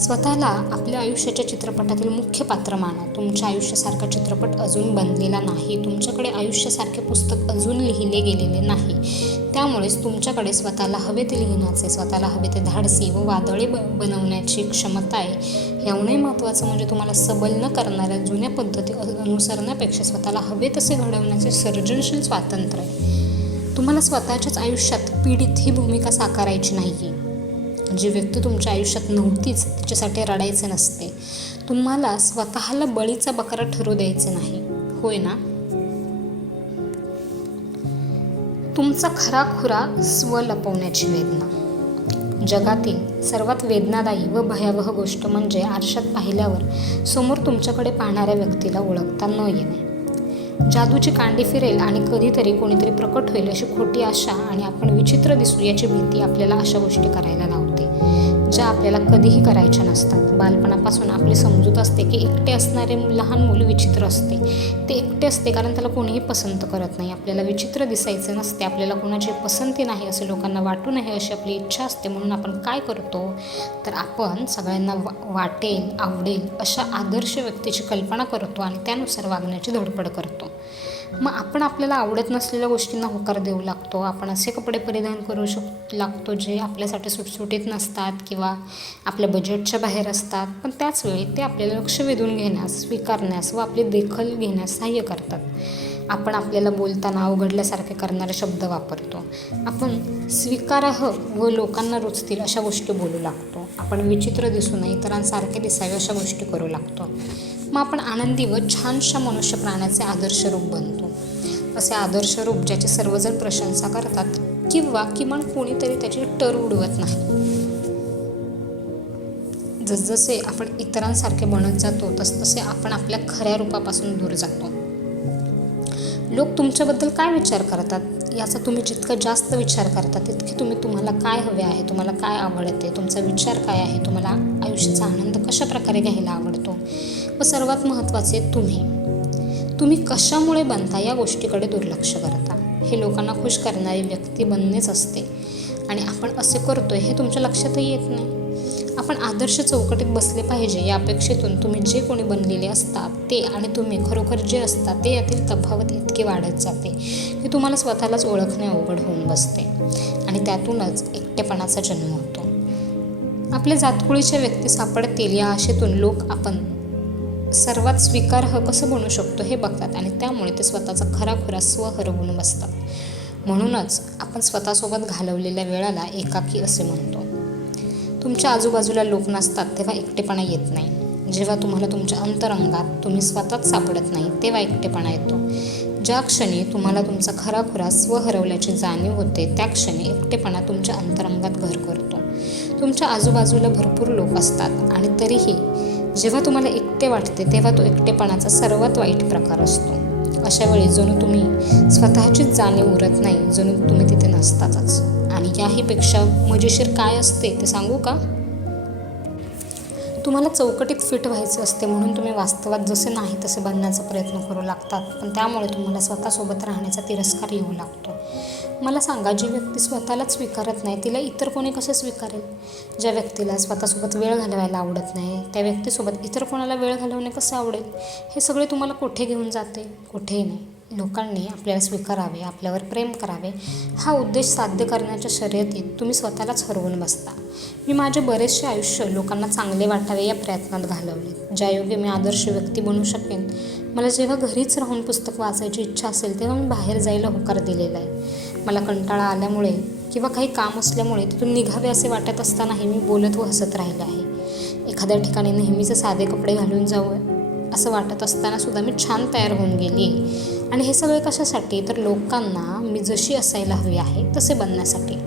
स्वतःला आपल्या आयुष्याच्या चित्रपटातील मुख्य पात्र माना. तुमच्या आयुष्यासारखा चित्रपट अजून बनलेला नाही. तुमच्याकडे आयुष्यासारखे पुस्तक अजून लिहिले गेलेले नाही. त्यामुळेच तुमच्याकडे स्वतःला हवे ते लिहिण्याचे, स्वतःला हवे ते धाडसी व वादळे बनवण्याची क्षमता आहे. याहूनही महत्त्वाचं म्हणजे तुम्हाला सबल न करणाऱ्या जुन्या पद्धती अनुसरण्यापेक्षा स्वतःला हवे तसे घडवण्याचे सर्जनशील स्वातंत्र्य आहे. तुम्हाला स्वतःच्याच आयुष्यात पीडित ही भूमिका साकारायची नाही आहे. जी व्यक्ती तुमच्या आयुष्यात नव्हतीच तिच्यासाठी रडायचे नसते. तुम्हाला स्वतःला बळीचा बकरा ठरू द्यायचे नाही. होय ना? तुमचा खराखुरा स्व लपवण्याची वेदना. जगातील सर्वात वेदनादायी व भयावह गोष्ट म्हणजे आरशात पाहिल्यावर समोर तुमच्याकडे पाहणाऱ्या व्यक्तीला ओळखता न येणे. जादूची कांडी फिरेल आणि कधीतरी कोणीतरी प्रकट होईल अशी खोटी आशा आणि आपण विचित्र दिसू याची भीती आपल्याला अशा गोष्टी करायला लावते ज्या आपल्याला कधीही करायच्या नसतात. बालपणापासून आपली समजूत असते की एकटे असणारे लहान मूल विचित्र असते. ते एकटे असते कारण त्याला कोणीही पसंत करत नाही. आपल्याला विचित्र दिसायचे नसते, आपल्याला कोणाची पसंती नाही असे लोकांना वाटू नये अशी आपली इच्छा असते. म्हणून आपण काय करतो तर आपण सगळ्यांना वाटेल आवडेल अशा आदर्श व्यक्तीची कल्पना करतो आणि त्यानुसार वागण्याची धडपड करतो. मग आपण आपल्याला आवडत नसलेल्या गोष्टींना होकार देऊ लागतो. आपण असे कपडे परिधान करू लागतो जे आपल्यासाठी सुटसुटीत नसतात किंवा आपल्या बजेटच्या बाहेर असतात, पण त्याचवेळी ते आपल्याला लक्ष वेधून घेण्यास, स्वीकारण्यास व आपली देखल घेण्यास सहाय्य करतात. आपण आपल्याला बोलताना अवघडल्यासारखे करणारे शब्द वापरतो. आपण स्वीकारार्ह व लोकांना रुचतील अशा गोष्टी बोलू लागतो. आपण विचित्र दिसू नये, इतरांसारखे दिसावे अशा गोष्टी करू लागतो. मग आपण आनंदी व छानशा मनुष्य प्राण्याचे आदर्श रूप बनतो. असे आदर्श रूप ज्याची सर्वजण प्रशंसा करतात किंवा किमान कोणीतरी त्याची टर उडवत नाही. जसजसे आपण इतरांसारखे बनत जातो तसतसे आपण आपल्या खऱ्या रूपापासून दूर जातो. लोक तुमच्याबद्दल काय विचार करतात याचा तुम्ही जितका जास्त विचार करता तितके तुम्हाला काय हवे आहे, तुम्हाला काय आवडते, तुमचा विचार काय आहे, तुम्हाला आयुष्याचा आनंद कशा प्रकारे घ्यायला आवडतो व सर्वात महत्त्वाचे तुम्ही कशामुळे बनता या गोष्टीकडे दुर्लक्ष करता. हे लोकांना खुश करणारी व्यक्ती बनणेच असते आणि आपण असे करतोय हे तुमच्या लक्षातही येत नाही. आपण आदर्श चौकटीत बसले पाहिजे या अपेक्षेतून तुम्ही जे कोणी बनलेले असतात ते आणि तुम्ही खरोखर जे असतात ते यातील तफावत इतकी वाढत जाते की तुम्हाला स्वतःलाच ओळखणे अवघड होऊन बसते आणि त्यातूनच एकटेपणाचा जन्म होतो. आपल्या जातकुळीच्या व्यक्ती सापडतील या आशेतून लोक आपण सर्वात स्वीकार्ह कसं बनू शकतो हे बघतात आणि त्यामुळे ते स्वतःचा खराखुरा स्व हरवून बसतात. म्हणूनच आपण स्वतःसोबत घालवलेल्या वेळाला एकाकी असे म्हणतो. तुमच्या आजूबाजूला लोक नसतात तेव्हा एकटेपणा येत नाही. जेव्हा तुम्हाला तुमच्या अंतरंगात तुम्ही स्वतःच सापडत नाही तेव्हा एकटेपणा येतो. ज्या क्षणी तुम्हाला तुमचा खराखुरा स्व हरवल्याची जाणीव होते त्या क्षणी एकटेपणा तुमच्या अंतरंगात घर करतो. तुमच्या आजूबाजूला भरपूर लोक असतात आणि तरीही जेव्हा तुम्हाला एकटे वाटते तेव्हा तो एकटेपणाचा सर्वात वाईट प्रकार असतो. अशा वेळी जणू तुम्ही स्वतःचीच जाणीव उरत नाही, जणू तुम्ही तिथे नसतातच. आणि याहीपेक्षा मजेशीर काय असते ते सांगू का? तुम्हाला चौकटीत फिट व्हायचे असते म्हणून तुम्ही वास्तवात जसे नाही तसे बनण्याचा प्रयत्न करू लागतात, पण त्यामुळे तुम्हाला स्वतःसोबत राहण्याचा तिरस्कार येऊ लागतो. मला सांगा, जी व्यक्ती स्वतःलाच स्वीकारत नाही तिला इतर कोणी कसे स्वीकारेल? ज्या व्यक्तीला स्वतःसोबत वेळ घालवायला आवडत नाही त्या व्यक्तीसोबत इतर कोणाला वेळ घालवणे कसे आवडेल? हे सगळे तुम्हाला कुठे घेऊन जाते? कुठेही नाही. लोकांनी आपल्याला स्वीकारावे, आपल्यावर प्रेम करावे हा उद्देश साध्य करण्याच्या शर्यतीत तुम्ही स्वतःलाच हरवून बसता. मी माझे बरेचसे आयुष्य लोकांना चांगले वाटावे या प्रयत्नात घालवले, ज्यायोगे मी आदर्श व्यक्ती बनू शकेन. मला जेव्हा घरीच राहून पुस्तक वाचायची इच्छा असेल तेव्हा मी बाहेर जायला होकार दिलेला आहे. मला कंटाळा आल्यामुळे किंवा काही काम असल्यामुळे तिथून निघावे असे वाटत असतानाही मी बोलत व हसत राहिले आहे. एखाद्या ठिकाणी नेहमीचे साधे कपडे घालून जावं असं वाटत असताना सुद्धा मी छान तयार होऊन गेली आहे. आणि हे सगळे कशासाठी? तर लोकांना मी जशी असायला हवी आहे तसे बनण्यासाठी.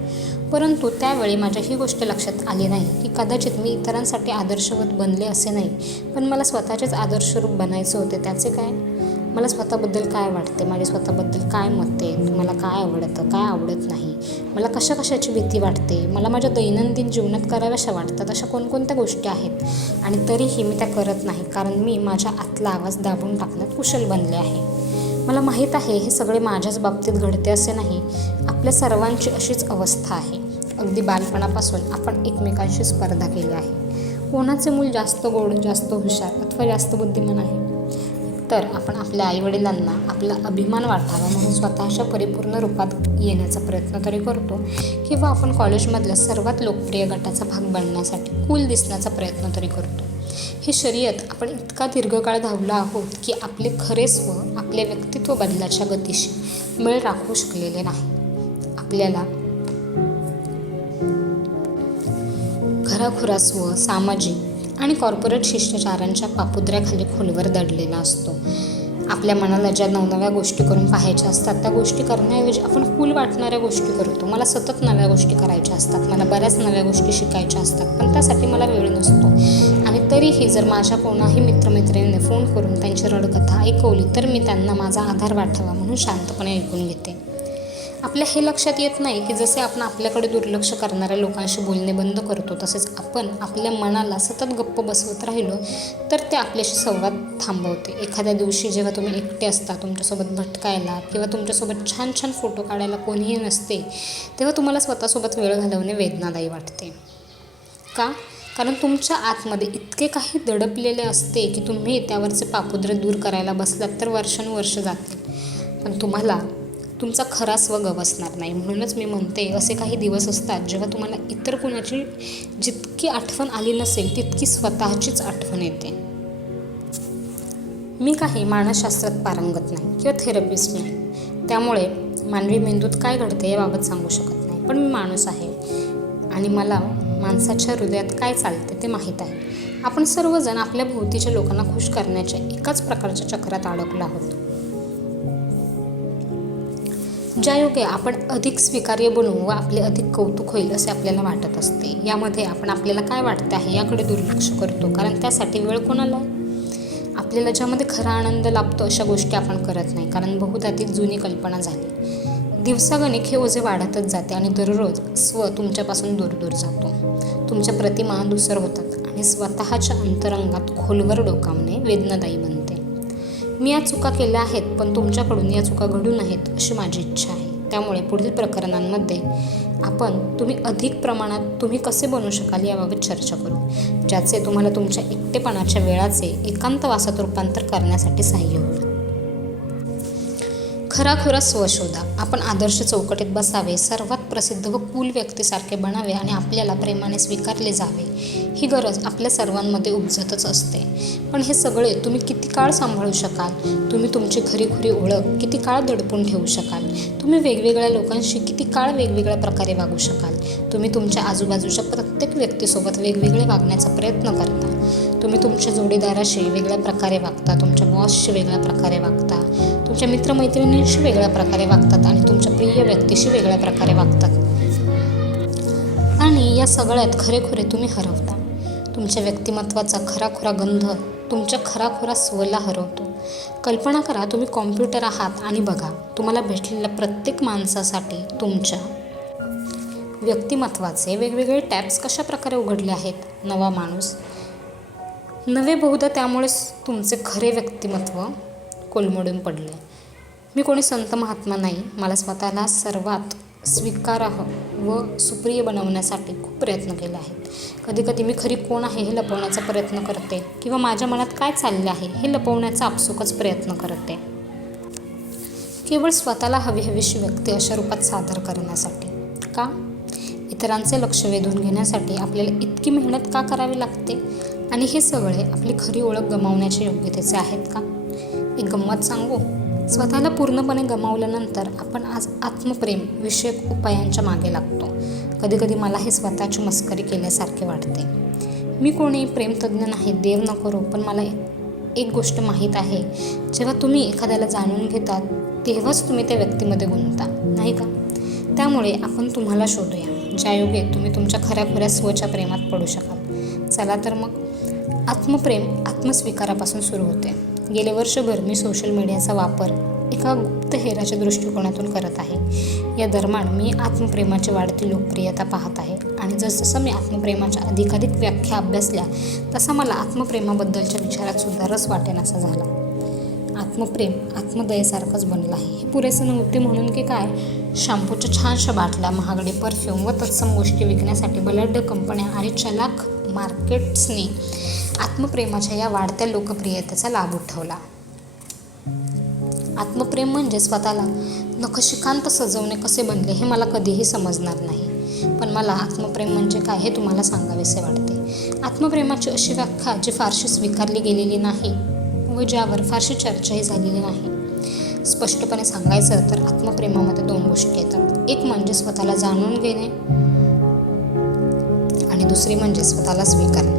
परंतु त्यावेळी माझ्या ही गोष्ट लक्षात आली नाही की कदाचित मी इतरांसाठी आदर्शवत बनले असे नाही, पण मला स्वतःचेच आदर्श रूप बनायचे होते. त्याचे काय? मला स्वतःबद्दल काय वाटते, माझे स्वतःबद्दल काय मत आहे, मला काय आवडतं काय आवडत नाही, मला कशाची भीती वाटते, मला माझ्या दैनंदिन जीवनात कराव्याशा वाटतात, अशा कोणकोणत्या गोष्टी आहेत. आणि तरीही मी त्या करत नाही, कारण मी माझ्या आतला आवाज दाबून टाकण्यात कुशल बनले आहे. मला माहीत आहे हे सगळे माझ्याच बाबतीत घडते असे नाही, आपल्या सर्वांची अशीच अवस्था आहे. अगदी बालपणापासून आपण एकमेकांशी स्पर्धा केली आहे. कोणाचे मूल जास्त गोड, जास्त हुशार अथवा जास्त बुद्धिमान आहे? तर आपण आपल्या आईवडिलांना आपला अभिमान वाटावा म्हणून स्वतःच्या परिपूर्ण रूपात येण्याचा प्रयत्न तरी करतो, किंवा आपण कॉलेजमधल्या सर्वात लोकप्रिय गटाचा भाग बनण्यासाठी कूल दिसण्याचा प्रयत्न तरी करतो. ही शर्यत आपण इतका दीर्घकाळ धावलो आहोत की आपले खरे स्व आपल्या व्यक्तित्व बदलाच्या गतीशी मेळ राखू शकलेले नाही. आपल्याला खराखुरा स्व सामाजिक आणि कॉर्पोरेट शिष्टाचारांच्या पापुद्र्याखाली खोलवर दडलेला असतो. आपल्या मनाला ज्या नवनव्या गोष्टी करून पाहायच्या असतात त्या गोष्टी करण्याऐवजी आपण कूल वाटणाऱ्या गोष्टी करतो. मला सतत नव्या गोष्टी करायच्या असतात, मला बऱ्याच नव्या गोष्टी शिकायच्या असतात, पण त्यासाठी मला वेळ नसतो. आणि तरीही जर माझ्या कोणाही मित्रमैत्रिणींनी फोन करून त्यांची रडकथा ऐकवली तर मी त्यांना माझा आधार वाटावा म्हणून शांतपणे ऐकून घेते. आपल्या हे लक्षात येत नाही की जसे आपण आपल्याकडे दुर्लक्ष करणाऱ्या लोकांशी बोलणे बंद करतो, तसेच आपण आपल्या मनाला सतत गप्प बसवत राहिलो तर ते आपल्याशी संवाद थांबवते. एखाद्या दिवशी जेव्हा तुम्ही एकटे असता, तुमच्यासोबत भटकायला किंवा तुमच्यासोबत छान छान फोटो काढायला कोणीही नसते, तेव्हा तुम्हाला स्वतःसोबत वेळ घालवणे वेदनादायी वाटते. का? कारण तुमच्या आतमध्ये इतके काही दडपलेले असते की तुम्ही त्यावरचे पापुद्रे दूर करायला बसलात तर वर्षानुवर्ष जातील, पण तुम्हाला तुमचा खरा स्व गवसणार नाही. म्हणूनच मी म्हणते, असे काही दिवस असतात जेव्हा तुम्हाला इतर कोणाची जितकी आठवण आली नसेल तितकी स्वतःचीच आठवण येते. मी काही मानसशास्त्रात पारंगत नाही किंवा थेरपिस्ट नाही, त्यामुळे मानवी मेंदूत काय घडते याबाबत सांगू शकत नाही, पण मी माणूस आहे आणि मला माणसाच्या हृदयात काय चालते ते माहीत आहे. आपण सर्वजण आपल्या भोवतीच्या लोकांना खुश करण्याच्या एकाच प्रकारच्या चक्रात अडकलो आहोत. ज्यायोगे आपण अधिक स्वीकार्य बनू व आपले अधिक कौतुक होईल असे आपल्याला वाटत असते. यामध्ये आपण आपल्याला काय वाटते आहे याकडे दुर्लक्ष करतो, कारण त्यासाठी वेळ कोणाला? आपल्याला ज्यामध्ये खरा आनंद लाभतो अशा गोष्टी आपण करत नाही, कारण बहुधा ती जुनी कल्पना झाली. दिवसागणिक हे ओझे वाढतच जाते आणि दररोज तुमच्यापासून दूर दूर जातो. तुमच्या प्रतिमा धूसर होतात आणि स्वतःच्या अंतरंगात खोलवर डोकावणे वेदनादायी बनते. मी या चुका केल्या आहेत, पण तुमच्याकडून या चुका घडू नयेत अशी माझी इच्छा आहे. त्यामुळे पुढील प्रकरणांमध्ये तुम्ही अधिक प्रमाणात तुम्ही कसे बनू शकाल याबाबत चर्चा करू, ज्याचे तुम्हाला तुमच्या एकटेपणाच्या वेळाचे एकांतवासात रूपांतर करण्यासाठी सहाय्य होईल. खराखुरा स्वशोधा. आपण आदर्श चौकटीत बसावे, सर्वात प्रसिद्ध व कूल व्यक्तीसारखे बनावे आणि आपल्याला प्रेमाने स्वीकारले जावे, ही गरज आपल्या सर्वांमध्ये उपजतच असते. पण हे सगळे तुम्ही किती काळ सांभाळू शकाल? तुम्ही तुमची खरीखुरी ओळख किती काळ दडपून ठेवू शकाल? तुम्ही वेगवेगळ्या लोकांशी किती काळ वेगवेगळ्या प्रकारे वागू शकाल? तुम्ही तुमच्या आजूबाजूच्या प्रत्येक व्यक्तीसोबत वेगवेगळे वागण्याचा प्रयत्न करता. तुम्ही तुमच्या जोडीदाराशी वेगळ्या प्रकारे वागता, तुमच्या बॉसशी वेगळ्या प्रकारे वागता, तुमच्या मित्रमैत्रिणींशी वेगळ्या प्रकारे वागतात आणि तुमच्या प्रिय व्यक्तीशी वेगळ्या प्रकारे वागतात. आणि या सगळ्यात खरेखुरे तुम्ही हरवता. तुमच्या व्यक्तिमत्वाचा खराखुरा गंध तुमच्या खराखुरा स्वला हरवतो. कल्पना करा, तुम्ही कॉम्प्युटर आहात आणि बघा, तुम्हाला भेटलेल्या प्रत्येक माणसासाठी तुमच्या व्यक्तिमत्वाचे वेगवेगळे टॅब्स कशा प्रकारे उघडले आहेत. नवा माणूस नवे, बहुधा त्यामुळेच तुमचे खरे व्यक्तिमत्व कोलमडून पडले. मी कोणी संत महात्मा नाही. मला स्वतःला सर्वात स्वीकारार्ह व सुप्रिय बनवण्यासाठी खूप प्रयत्न केले आहेत. कधीकधी मी खरी कोण आहे हे लपवण्याचा प्रयत्न करते किंवा माझ्या मनात काय चालले आहे हे लपवण्याचा आपसुकच प्रयत्न करते, केवळ स्वतःला हवीशी व्यक्ती अशा रूपात सादर करण्यासाठी. का? इतरांचे लक्ष वेधून घेण्यासाठी आपल्याला इतकी मेहनत का करावी लागते? आणि हे सगळे आपली खरी ओळख गमावण्याच्या योग्यतेचे आहेत का? एक गंमत सांगू. स्वतःला पूर्णपणे गमावल्यानंतर आपण आज आत्मप्रेम विषयक उपायांच्या मागे लागतो. कधीकधी मला हे स्वतःची मस्करी केल्यासारखे वाटते. मी कोणी प्रेमतज्ञ नाही, देव न करो, पण मला एक गोष्ट माहीत आहे, जेव्हा तुम्ही एखाद्याला जाणून घेता तेव्हाच तुम्ही त्या व्यक्तीमध्ये गुंतता, नाही का? त्यामुळे आपण तुम्हाला शोधूया, ज्यायोगे तुम्ही तुमच्या खऱ्याखुऱ्या स्वच्या प्रेमात पडू शकाल. चला तर मग. आत्मप्रेम आत्मस्वीकारापासून सुरू होते. गेले वर्षभर मी सोशल मीडियाचा वापर एका गुप्तहेराच्या दृष्टिकोनातून करत आहे. या दरम्यान मी आत्मप्रेमाची वाढती लोकप्रियता पाहत आहे आणि जसजसं मी आत्मप्रेमाच्या अधिकाधिक व्याख्या अभ्यासल्या तसा मला आत्मप्रेमाबद्दलच्या विचारात सुद्धा रस वाटेनासा झाला. आत्मप्रेम आत्मदयेसारखंच बनलं आहे. हे पुरेसं नव्हते म्हणून की काय, शॅम्पूच्या छानशा बाटल्या, महागडे परफ्यूम व तत्सम गोष्टी विकण्यासाठी बलाढ्य कंपन्या आणि चलाख मार्केट्सने आत्मप्रेमाच्या या वाढत्या लोकप्रियतेचा लाभ उठवला. आत्मप्रेम म्हणजे स्वतःला नखशिखांत सजवणे कसे बनले हे मला कधीही समजणार नाही, पण मला आत्मप्रेम म्हणजे काय हे तुम्हाला सांगावेसे वाटते. आत्मप्रेमाची अशी व्याख्या जी फारशी स्वीकारली गेलेली नाही व ज्यावर फारशी चर्चाही झालेली नाही. स्पष्टपणे सांगायचं तर आत्मप्रेमामध्ये 2 गोष्टी येतात. एक म्हणजे स्वतःला जाणून घेणे आणि दुसरी म्हणजे स्वतःला स्वीकारणे.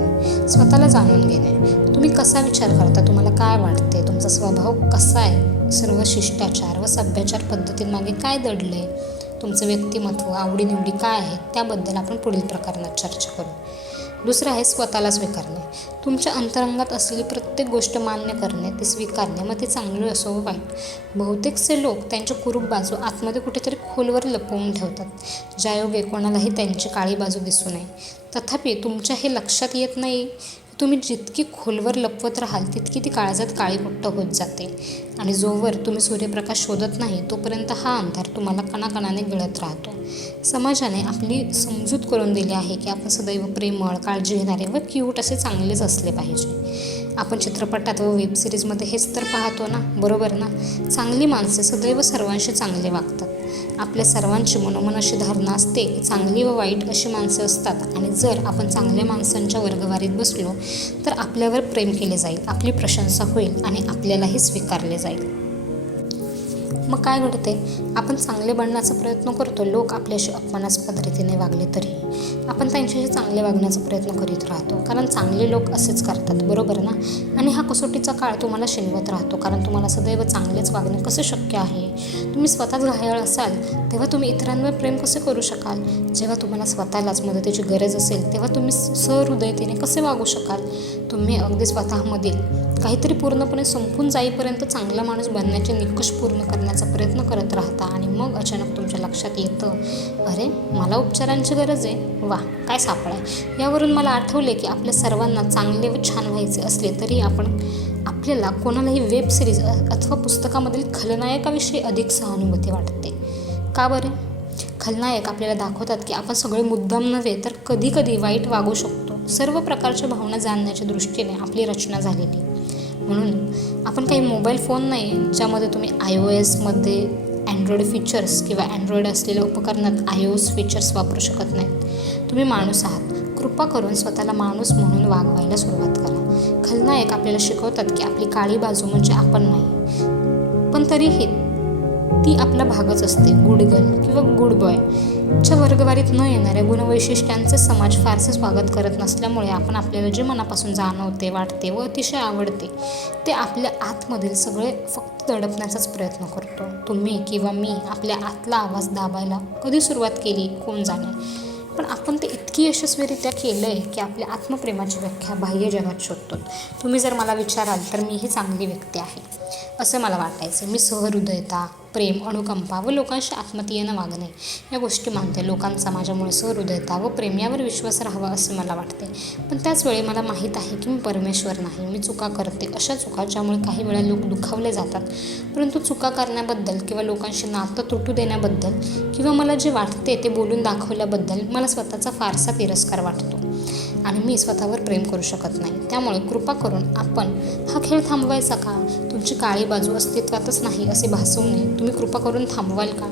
स्वतःला जाणून घेणे. तुम्ही कसा विचार करता, तुम्हाला काय वाटते, तुमचा स्वभाव कसा आहे, सर्व शिष्टाचार व सभ्याचार पद्धतींमागे काय दडले, तुमचं व्यक्तिमत्व, आवडीनिवडी काय आहेत, त्याबद्दल आपण पुढील प्रकरणात चर्चा करू. दुसरं आहे स्वतःला स्वीकारणे. तुमच्या अंतरंगात असलेली प्रत्येक गोष्ट मान्य करणे, ती स्वीकारणे, मग ते चांगले असो व वाईट. बहुतेकसे लोक त्यांच्या कुरूप बाजू आतमध्ये कुठेतरी खोलवर लपवून ठेवतात, ज्यायोगे कोणालाही त्यांची काळी बाजू दिसू नये. तथापि तुमच्या हे लक्षात येत नाही, तुम्ही जितकी खोलवर लपवत राहाल तितकी ती काळजात काळीकुट्ट होत जाते आणि जोवर तुम्ही सूर्यप्रकाश शोधत नाही तोपर्यंत हा अंधार तुम्हाला कणाकणाने गिळत राहतो. समाजाने आपली समजूत करून दिली आहे की आपण सदैव प्रेमळ, काळजी घेणारे व क्यूट असे चांगलेच असले पाहिजे. आपण चित्रपटात व वेबसिरीजमध्ये हेच तर पाहतो ना, बरोबर ना? चांगली माणसे सदैव सर्वांशी चांगले वागतात. आपल्या सर्वांची मनोमन अशी धारणा असते की चांगली व वाईट अशी माणसे असतात आणि जर आपण चांगल्या माणसांच्या वर्गवारीत बसलो तर आपल्यावर प्रेम केले जाईल, आपली प्रशंसा होईल आणि आपल्यालाही स्वीकारले जाईल. मग काय घडते? आपण चांगले बनण्याचा प्रयत्न करतो. लोक आपल्याशी अपमानास्पद रीतीने वागले तरी आपण त्यांच्याशी चांगले वागण्याचा प्रयत्न करीत राहतो, कारण चांगले लोक असेच करतात, बरोबर ना? आणि हा कसोटीचा काळ तुम्हाला शिणवत राहतो, कारण तुम्हाला सदैव चांगलेच वागणे कसे शक्य आहे? तुम्ही स्वतःच घायाळ असाल तेव्हा तुम्ही इतरांवर प्रेम कसे करू शकाल? जेव्हा तुम्हाला स्वतःलाच मदतीची गरज असेल तेव्हा तुम्ही सहृदयतेने कसे वागू शकाल? तुम्ही अगदी स्वतःमधील काहीतरी पूर्णपणे संपून जाईपर्यंत चांगला माणूस बनण्याचे निकष पूर्ण करण्याचा प्रयत्न करत राहता आणि मग अचानक तुमच्या लक्षात येतं, अरे मला उपचारांची गरज आहे, वा काय सापळा आहे. यावरून मला आठवले की आपल्या सर्वांना चांगले व छान व्हायचे असले तरी आपल्याला कोणालाही वेब सिरीज अथवा पुस्तकामधील खलनायकाविषयी अधिक सहानुभूती वाटते. का बरे? खलनायक आपल्याला दाखवतात की आपण सगळे मुद्दाम नव्हे तर कधीकधी वाईट वागू शकतो. सर्व प्रकारच्या भावना जाणण्याच्या दृष्टीने आपली रचना झालेली. म्हणून आपण काही मोबाईल फोन नाही ज्यामध्ये तुम्ही iOSमध्ये अँड्रॉइड फीचर्स किंवा अँड्रॉइड असलेल्या उपकरणात iOS फीचर्स वापरू शकत नाहीत. तुम्ही माणूस आहात. कृपा करून स्वतःला माणूस म्हणून वागवायला सुरुवात करा. खलनायक आपल्याला शिकवतात की आपली काळी बाजू म्हणजे आपण नाही, पण तरीही ती आपला भागच असते. गुड गर्ल किंवा गुड बॉय च्या वर्गवारीत न येणाऱ्या गुणवैशिष्ट्यांचे समाज फारसे स्वागत करत नसल्यामुळे आपण आपल्याला जे मनापासून जाणवते, वाटते व अतिशय आवडते ते आपल्या आतमधील सगळे फक्त दडपण्याचाच प्रयत्न करतो. तुम्ही किंवा मी आपल्या आतला आवाज दाबायला कधी सुरुवात केली कोण जाणे, पण आपण ते इतकी यशस्वीरित्या केलं आहे की आपल्या आत्मप्रेमाची व्याख्या बाह्य जगात शोधतो. तुम्ही जर मला विचाराल तर मी ही चांगली व्यक्ती आहे असं मला वाटायचं. मी सहृदयता, प्रेम, अनुकंपा व लोकांशी आत्मीयतेने वागणे या गोष्टी मानते. लोकांचा माझ्यामुळे सहृदयता व प्रेम यावर विश्वास राहावा असे मला वाटते. पण त्याचवेळी मला माहीत आहे की मी परमेश्वर नाही. मी चुका करते, अशा चुका ज्यामुळे काही वेळा लोक दुखावले जातात. परंतु चुका करण्याबद्दल किंवा लोकांशी नातं तुटू देण्याबद्दल किंवा मला जे वाटते ते बोलून दाखवल्याबद्दल मला स्वतःचा फारसा तिरस्कार वाटतो आणि मी स्वतःवर प्रेम करू शकत नाही. त्यामुळे कृपा करून आपण हा खेळ थांबवायचा का? तुमची काळी बाजू अस्तित्वातच नाही असे भासवणे तुम्ही कृपा करून थांबवाल का?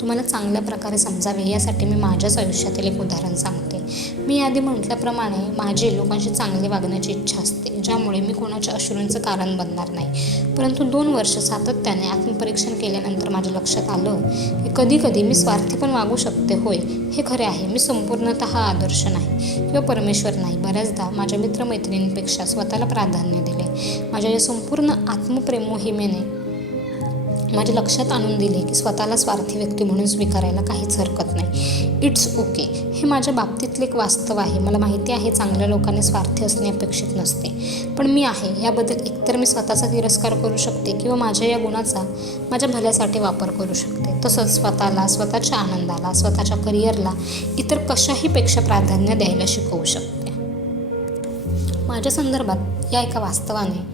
तुम्हाला चांगल्या प्रकारे समजावे यासाठी मी माझ्याच आयुष्यातील एक उदाहरण सांगते. मी आधी म्हटल्याप्रमाणे माझी लोकांशी चांगले वागण्याची इच्छा असते, ज्यामुळे मी कोणाच्या अश्रूंचं कारण बनणार नाही. परंतु 2 वर्ष सातत्याने आत्मपरीक्षण केल्यानंतर माझ्या लक्षात आलं की कधीकधी मी स्वार्थी पण वागू शकते. होय, हे खरे आहे. मी संपूर्णतः आदर्श नाही किंवा परमेश्वर नाही. बऱ्याचदा माझ्या मित्रमैत्रिणींपेक्षा स्वतःला प्राधान्य दिले. माझ्या या संपूर्ण आत्मप्रेम मोहिमेने माझ्या लक्षात आणून दिले की स्वतःला स्वार्थी व्यक्ती म्हणून स्वीकारायला काहीच हरकत नाही. It's okay. हे माझ्या बाबतीतले एक वास्तव आहे. मला माहिती आहे चांगल्या लोकांनी स्वार्थी असणे अपेक्षित नसते, पण मी आहे. याबद्दल एकतर मी स्वतःचा तिरस्कार करू शकते किंवा माझ्या या गुणाचा माझ्या भल्यासाठी वापर करू शकते. तसंच स्वतःला, स्वतःच्या आनंदाला, स्वतःच्या करिअरला इतर कशाहीपेक्षा प्राधान्य द्यायला शिकवू शकते. माझ्या संदर्भात या एका वास्तवाने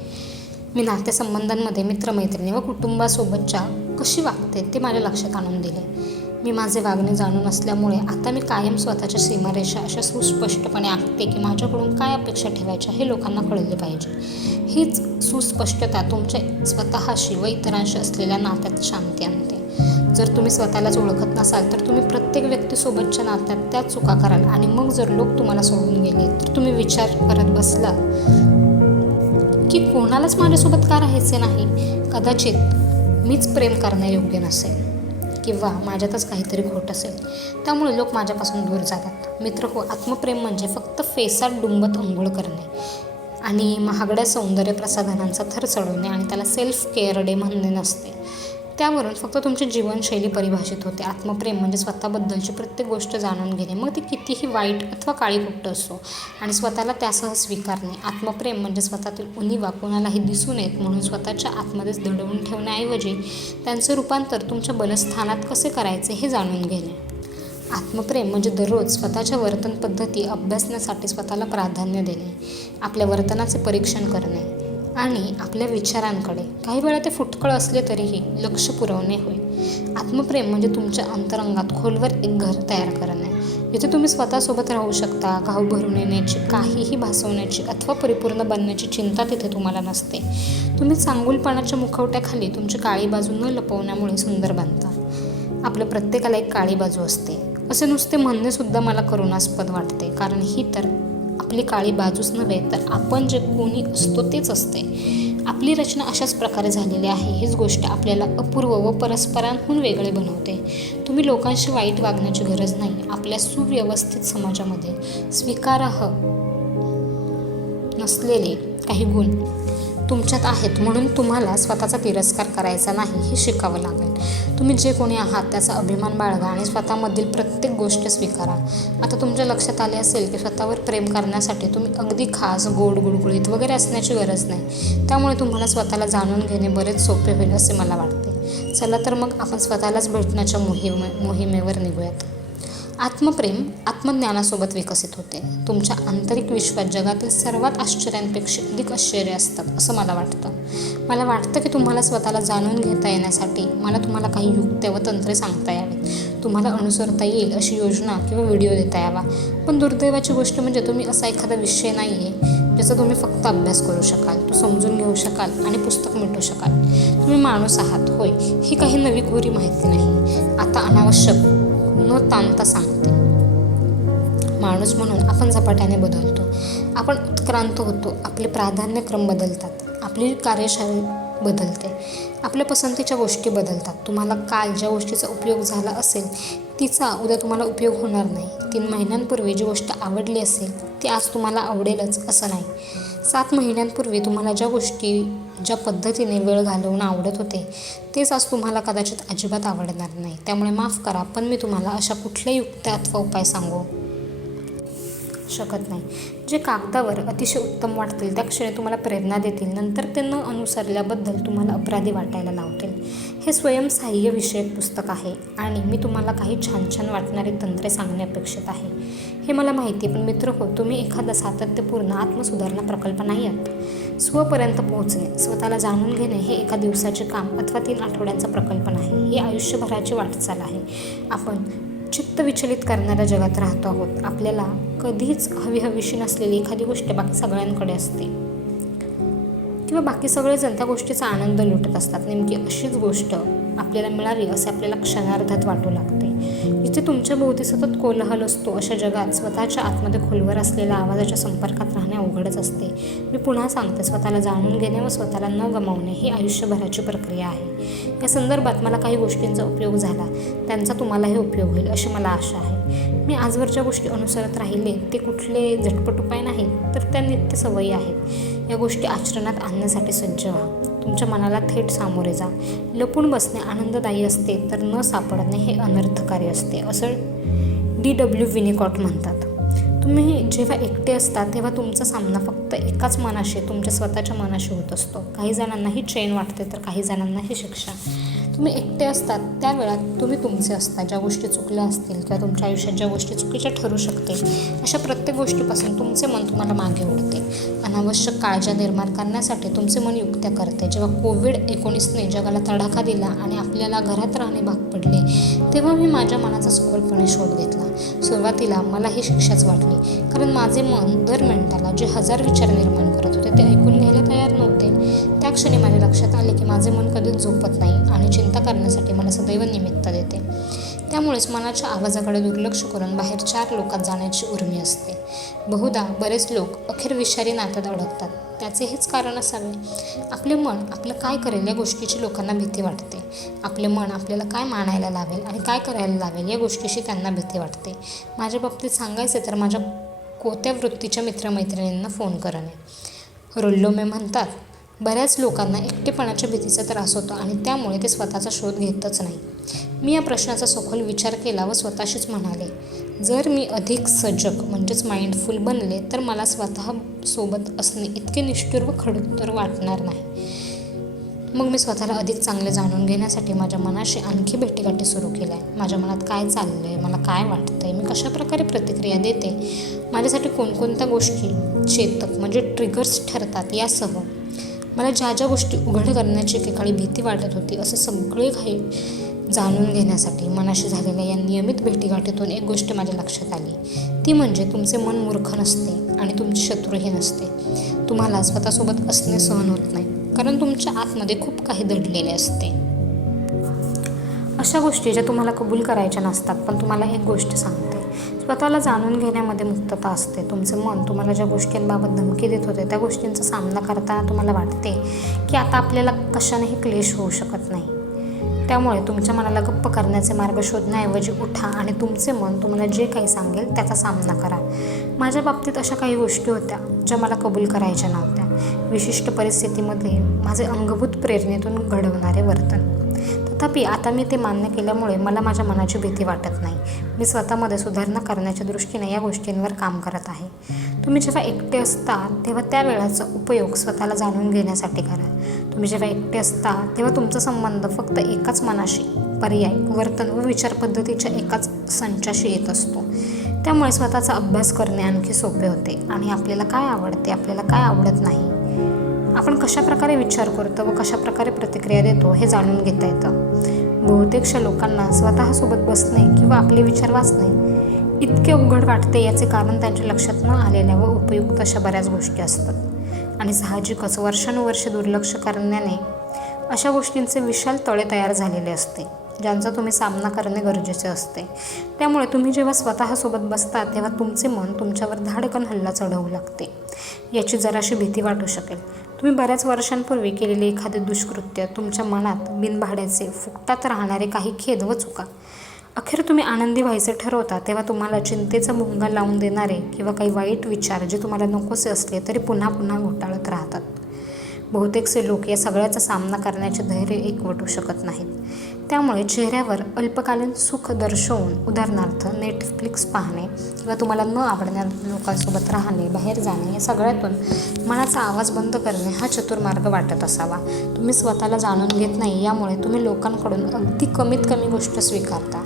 मी नातेसंबंधांमध्ये मित्रमैत्रिणी व कुटुंबासोबतच्या कशी वागते ते माझ्या लक्षात आणून दिले. मी माझे वागणे जाणून असल्यामुळे आता मी कायम स्वतःच्या सीमारेषा अशा सुस्पष्टपणे आखते की माझ्याकडून काय अपेक्षा ठेवायच्या हे लोकांना कळले पाहिजे. हीच सुस्पष्टता तुमच्या स्वतःशी व इतरांशी असलेल्या नात्यात शांती आणते. जर तुम्ही स्वतःलाच ओळखत नसाल तर तुम्ही प्रत्येक व्यक्तीसोबतच्या नात्यात त्याच चुका कराल आणि मग जर लोक तुम्हाला सोडून गेले तर तुम्ही विचार करत बसला की कोणालाच माझ्यासोबत का राहायचे नाही. कदाचित मीच प्रेम करण्यायोग्य नसेल किंवा माझ्यातच काहीतरी खोट असेल, त्यामुळे लोक माझ्यापासून दूर जातात. मित्र हो, आत्मप्रेम म्हणजे फक्त फेसात डुंबत अंघोळ करणे आणि महागड्या सौंदर्य प्रसाधनांचा थर चढवणे आणि त्याला सेल्फ केअर डे म्हणणे नसते. त्यावरून फक्त तुमची जीवनशैली परिभाषित होते. आत्मप्रेम म्हणजे स्वतःबद्दलची प्रत्येक गोष्ट जाणून घेणे, मग ती कितीही वाईट अथवा काळीकुट्ट असो, आणि स्वतःला त्यासह स्वीकारणे. आत्मप्रेम म्हणजे स्वतःतील उणिवा कोणालाही दिसू नयेत म्हणून स्वतःच्या आतमध्येच दडवून ठेवण्याऐवजी त्यांचे रूपांतर तुमच्या बलस्थानात कसे करायचे हे जाणून घेणे. आत्मप्रेम म्हणजे दररोज स्वतःच्या वर्तन पद्धती अभ्यासण्यासाठी स्वतःला प्राधान्य देणे, आपल्या वर्तनाचे परीक्षण करणे आणि आपल्या विचारांकडे काही वेळा ते फुटकळ असले तरीही लक्ष पुरवणे होय. आत्मप्रेम म्हणजे तुमच्या अंतरंगात खोलवर एक घर तयार करणे, जिथे तुम्ही स्वतःसोबत राहू शकता. घाव भरून येण्याची, काहीही भासवण्याची अथवा परिपूर्ण बनण्याची चिंता तिथे तुम्हाला नसते. तुम्ही चांगुलपणाच्या मुखवट्याखाली तुमची काळी बाजू न लपवण्यामुळे सुंदर बनता. आपल्या प्रत्येकाला एक काळी बाजू असते असे नुसते म्हणणे सुद्धा मला करुणास्पद वाटते, कारण ही तर आपली काळी बाजूच नव्हे तर आपण जे कोणी असतो तेच असते. आपली रचना अशाच प्रकारे झालेली आहे. हीच गोष्ट आपल्याला अपूर्व व परस्परांहून वेगळे बनवते. तुम्ही लोकांशी वाईट वागण्याची गरज नाही. आपल्या सुव्यवस्थित समाजामध्ये स्वीकारार्ह नसलेले काही गुण तुमच्यात आहेत, म्हणून तुम्हाला स्वतःचा तिरस्कार करायचा नाही हे शिकावं लागेल. तुम्ही जे कोणी आहात त्याचा अभिमान बाळगा आणि स्वतःमधील प्रत्येक गोष्ट स्वीकारा. आता तुमच्या लक्षात आले असेल की स्वतःवर प्रेम करण्यासाठी तुम्ही अगदी खास, गोड, गुळगुळीत वगैरे असण्याची गरज नाही. त्यामुळे तुम्हाला स्वतःला जाणून घेणे बरेच सोपे होईल असे मला वाटते. चला तर मग आपण स्वतःलाच भेटण्याच्या मोहिमेवर निघूयात. आत्मप्रेम आत्मज्ञानासोबत विकसित होते. तुमच्या आंतरिक विश्वात जगातील सर्वात आश्चर्यांपेक्षा अधिक आश्चर्य असतात असं मला वाटतं. मला वाटतं की तुम्हाला स्वतःला जाणून घेता येण्यासाठी मला तुम्हाला काही युक्त्या व तंत्रे सांगता यावीत. तुम्हाला अनुसरता येईल अशी योजना किंवा व्हिडिओ देता यावा. पण दुर्दैवाची गोष्ट म्हणजे तुम्ही असा एखादा विषय नाही आहे ज्याचा तुम्ही फक्त अभ्यास करू शकाल, तो समजून घेऊ शकाल आणि पुस्तक मिटवू शकाल. तुम्ही माणूस आहात, होय, ही काही नवी कोरी माहिती नाही. आता अनावश्यक न ताणता सांगते. माणूस म्हणून आपण झपाट्याने बदलतो, आपण उत्क्रांत होतो, आपले प्राधान्यक्रम बदलतात, आपली कार्यशैली बदलते, आपल्या पसंतीच्या गोष्टी बदलतात. तुम्हाला काल ज्या गोष्टीचा उपयोग झाला असेल तिचा उद्या तुम्हाला उपयोग होणार नाही. 3 महिन्यांपूर्वी जी गोष्ट आवडली असेल ती आज तुम्हाला आवडेलच असं नाही. 7 महिन्यांपूर्वी तुम्हाला ज्या गोष्टी ज्या पद्धतीने वेळ घालवणं आवडत होते तेच आज तुम्हाला कदाचित अजिबात आवडणार नाही. त्यामुळे माफ करा, पण मी तुम्हाला अशा कुठल्या युक्त्या अथवा उपाय सांगू शकत नाही जे कागदावर अतिशय उत्तम वाटतील, त्या क्षणी तुम्हाला प्रेरणा देतील, नंतर ते न अनुसरल्याबद्दल तुम्हाला अपराधी वाटायला लावतील. हे स्वयंसहाय्य विषयक पुस्तक आहे आणि मी तुम्हाला काही छान छान वाटणारी तंत्रे सांगणे अपेक्षित आहे. हे मला माहिती, पण मित्र हो, तुम्ही एखादा सातत्यपूर्ण आत्मसुधारणा प्रकल्प नाही आहात. स्वपर्यंत पोहोचणे, स्वतःला जाणून घेणे हे एका दिवसाचे काम अथवा 3 आठवड्यांचा प्रकल्प नाही. ही आयुष्यभराची वाटचाल आहे. आपण चित्त विचलित करणाऱ्या जगात राहतो आहोत. आपल्याला कधीच हवीहवीशी नसलेली एखादी गोष्ट बाकी सगळ्यांकडे असते किंवा बाकी सगळेजण त्या गोष्टीचा आनंद लुटत असतात. नेमकी अशीच गोष्ट आपल्याला मिळावी असे आपल्याला क्षणार्धात वाटू लागते. जिथे तुमच्या भोवती सतत कोलाहल असतो अशा जगात स्वतःच्या आतमध्ये खोलवर असलेल्या आवाजाच्या संपर्कात राहणे अवघडच असते. मी पुन्हा सांगते, स्वतःला जाणून घेणे व स्वतःला न गमावणे ही आयुष्यभराची प्रक्रिया आहे. या संदर्भात मला काही गोष्टींचा उपयोग झाला, त्यांचा तुम्हालाही उपयोग होईल अशी मला आशा आहे. मी आजवर ज्या गोष्टी अनुसरत राहिले ते कुठले झटपट उपाय नाहीत, तर त्या नित्य सवयी आहेत. या गोष्टी आचरणात आणण्यासाठी सज्ज व्हा. तुमच्या मनाला थेट सामोरे जा. लपून बसणे आनंददायी असते तर न सापडणे हे अनर्थकारी असते असं D.W. विनिकॉट म्हणतात. तुम्ही जेव्हा एकटे असता तेव्हा तुमचा सामना फक्त एकाच मनाशी, तुमच्या स्वतःच्या मनाशी होत असतो. काही जणांनाही चैन वाटते तर काही जणांनाही शिक्षा. तुम्ही एकटे असतात त्या वेळात तुम्ही तुमचे असता. ज्या गोष्टी चुकल्या असतील किंवा तुमच्या आयुष्यात ज्या गोष्टी चुकीच्या ठरू शकतील अशा प्रत्येक गोष्टीपासून तुमचे मन तुम्हाला मागे ओढते. अनावश्यक काळज्या निर्माण करण्यासाठी तुमचे मन युक्त्या करते. जेव्हा कोविड-19ने जगाला तडाखा दिला आणि आपल्याला घरात राहणे भाग पडले तेव्हा मी माझ्या मनाचा सखोलपणे शोध घेतला. सुरुवातीला मला ही शिक्षाच वाटली, कारण माझे मन दर मिनिटाला जे 1000 विचार निर्माण करत होते ते ऐकून घ्यायला तयार नव्हते. त्या क्षणी माझ्या लक्षात आले की माझे मन कधीच झोपत नाही आणि चिंता करण्यासाठी मला सदैव निमित्त देते. त्यामुळेच मनाच्या आवाजाकडे दुर्लक्ष करून बाहेर 4 लोकात जाण्याची उर्मी असते. बहुधा बरेच लोक अखेर विषारी नात्यात अडकतात. त्याचे हेच कारण असावे. आपले मन आपलं काय करेल या गोष्टीची लोकांना भीती वाटते. आपले मन आपल्याला काय मानायला लावेल आणि काय करायला लावेल या गोष्टीशी त्यांना भीती वाटते. माझ्या बाबतीत सांगायचे तर माझ्या कोत्या वृत्तीच्या मित्रमैत्रिणींना फोन करणे. रोल्लोमे म्हणतात, बऱ्याच लोकांना एकटेपणाच्या भीतीचा त्रास होतो आणि त्यामुळे ते स्वतःचा शोध घेतच नाही. मी या प्रश्नाचा सखोल विचार केला व स्वतःशीच म्हणाले, जर मी अधिक सजग म्हणजेच माइंडफुल बनले तर मला स्वतःसोबत असणे इतके निष्ठुर व खडतर वाटणार नाही. मग मी स्वतःला अधिक चांगले जाणून घेण्यासाठी माझ्या मनाशी आणखी भेटीगाठी सुरू केल्या. माझ्या मनात काय चाललं आहे, मला काय वाटतं आहे, मी कशाप्रकारे प्रतिक्रिया देते, माझ्यासाठी कोणकोणत्या गोष्टी चेतक म्हणजे ट्रिगर्स ठरतात यासह मला ज्या ज्या गोष्टी उघड करण्याची एकेकाळी भीती वाटत होती असे सगळे काही जाणून घेण्यासाठी मनाशी झालेल्या या नियमित भेटीगाठीतून एक गोष्ट माझ्या लक्षात आली. ती म्हणजे तुमचे मन मूर्ख नसते आणि तुमची शत्रूही नसते. तुम्हाला स्वतःसोबत असणे सहन होत नाही कारण तुमच्या आतमध्ये खूप काही दडलेले असते. अशा गोष्टी ज्या तुम्हाला कबूल करायच्या नसतात. पण तुम्हाला एक गोष्ट सांगते, स्वतःला जाणून घेण्यामध्ये मुक्तता असते. तुमचं मन तुम्हाला ज्या गोष्टींबाबत धमकी देत होते त्या गोष्टींचा सामना करताना तुम्हाला वाटते की आता आपल्याला कशानेही क्लेश होऊ शकत नाही. त्यामुळे तुमच्या मनाला गप्प करण्याचे मार्ग शोधण्याऐवजी उठा आणि तुमचे मन तुम्हाला जे काही सांगेल त्याचा सामना करा. माझ्या बाबतीत अशा काही गोष्टी होत्या ज्या मला कबूल करायच्या नव्हत्या. विशिष्ट परिस्थितीमध्ये माझे अंगभूत प्रेरणेतून घडवणारे वर्तन. तथापि आता मी ते मान्य केल्यामुळे मला माझ्या मनाची भीती वाटत नाही. मी स्वतःमध्ये सुधारणा करण्याच्या दृष्टीने या गोष्टींवर काम करत आहे. तुम्ही जेव्हा एकटे असता तेव्हा त्या वेळाचा उपयोग स्वतःला जाणून घेण्यासाठी करा. तुम्ही जेव्हा एकटे असता तेव्हा तुमचा संबंध फक्त एकाच मनाशी, पर्याय, वर्तन व विचारपद्धतीच्या एकाच संचाशी येत असतो. त्यामुळे स्वतःचा अभ्यास करणे आणखी सोपे होते आणि आपल्याला काय आवडते, आपल्याला काय आवडत नाही, आपण कशाप्रकारे विचार करतो व कशाप्रकारे प्रतिक्रिया देतो हे जाणून घेता येतं. बहुतेकशा लोकांना स्वतःसोबत बसणे किंवा आपले विचार वाचणे इतके अवघड वाटते. याचे कारण त्यांच्या लक्षात न आलेल्या व उपयुक्त अशा बऱ्याच गोष्टी असतात आणि साहजिकच वर्षानुवर्षे दुर्लक्ष करण्याने अशा गोष्टींचे विशाल तळे तयार झालेले असते, ज्यांचा तुम्ही सामना करणे गरजेचे असते. त्यामुळे तुम्ही जेव्हा स्वतःसोबत बसता तेव्हा तुमचे मन तुमच्यावर धाडकन हल्ला चढवू लागते. याची जराशी भीती वाटू शकेल. तुम्ही बऱ्याच वर्षांपूर्वी केलेले एखादे दुष्कृत्य, तुमच्या मनात बिनभाड्याचे फुकटात राहणारे काही खेद व चुका, अखेर तुम्ही आनंदी व्हायचे ठरवता तेव्हा तुम्हाला चिंतेचा भुंगा लावून देणारे किंवा काही वाईट विचार जे तुम्हाला नकोसे असले तरी पुन्हा पुन्हा घोटाळत राहतात. बहुतेकसे लोक या सगळ्याचा सामना करण्याचे धैर्य एकवटू शकत नाहीत. त्यामुळे चेहऱ्यावर अल्पकालीन सुख दर्शवून, उदाहरणार्थ नेटफ्लिक्स पाहणे किंवा तुम्हाला न आवडणाऱ्या लोकांसोबत राहणे, बाहेर जाणे, या सगळ्यातून मनाचा आवाज बंद करणे हा चतुर्मार्ग वाटत असावा. तुम्ही स्वतःला जाणून घेत नाही, यामुळे तुम्ही लोकांकडून अगदी कमीत कमी गोष्ट स्वीकारता.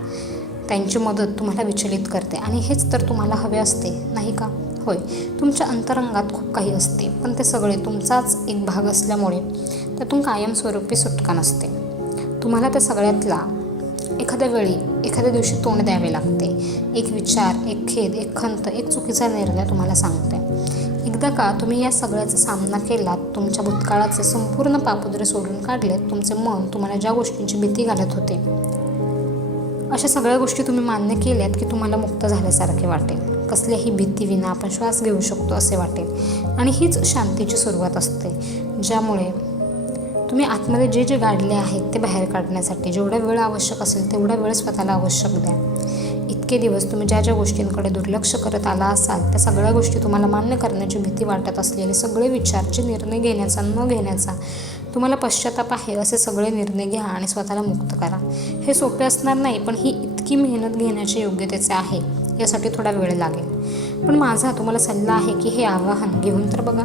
त्यांची मदत तुम्हाला विचलित करते आणि हेच तर तुम्हाला हवे असते, नाही का? होय, तुमच्या अंतरंगात खूप काही असते, पण ते सगळे तुमचाच एक भाग असल्यामुळे त्यातून कायमस्वरूपी सुटका नसते. तुम्हाला त्या सगळ्यातला एखाद्या दिवशी तोंड द्यावे लागते. एक विचार, एक खेद, एक खंत, एक चुकीचा निर्णय तुम्हाला सांगते. एकदा का तुम्ही या सगळ्याचा सामना केलात, तुमच्या भूतकाळाचे संपूर्ण पापुद्रे सोडून काढलेत, तुमचे मन तुम्हाला ज्या गोष्टींची भीती घालत होते अशा सगळ्या गोष्टी तुम्ही मान्य केल्यात की तुम्हाला मुक्त झाल्यासारखे वाटेल. कसल्याही भीतीविना आपण श्वास घेऊ शकतो असे वाटेल आणि हीच शांतीची सुरुवात असते, ज्यामुळे तुम्ही आतमध्ये जे जे गाडले आहेत ते बाहेर काढण्यासाठी जेवढा वेळ आवश्यक असेल तेवढा वेळ स्वतःला आवश्यक द्या. इतके दिवस तुम्ही ज्या ज्या गोष्टींकडे दुर्लक्ष करत आला असाल त्या सगळ्या गोष्टी, तुम्हाला मान्य करण्याची भीती वाटत असलेले सगळे विचार, जे निर्णय घेण्याचा न घेण्याचा तुम्हाला पश्चाताप आहे असे सगळे निर्णय घ्या आणि स्वतःला मुक्त करा. हे सोपे असणार नाही, पण ही इतकी मेहनत घेण्याच्या योग्यतेचे आहे. यासाठी थोडा वेळ लागेल, पण माझा तुम्हाला सल्ला आहे की हे आवाहन घेऊन तर बघा.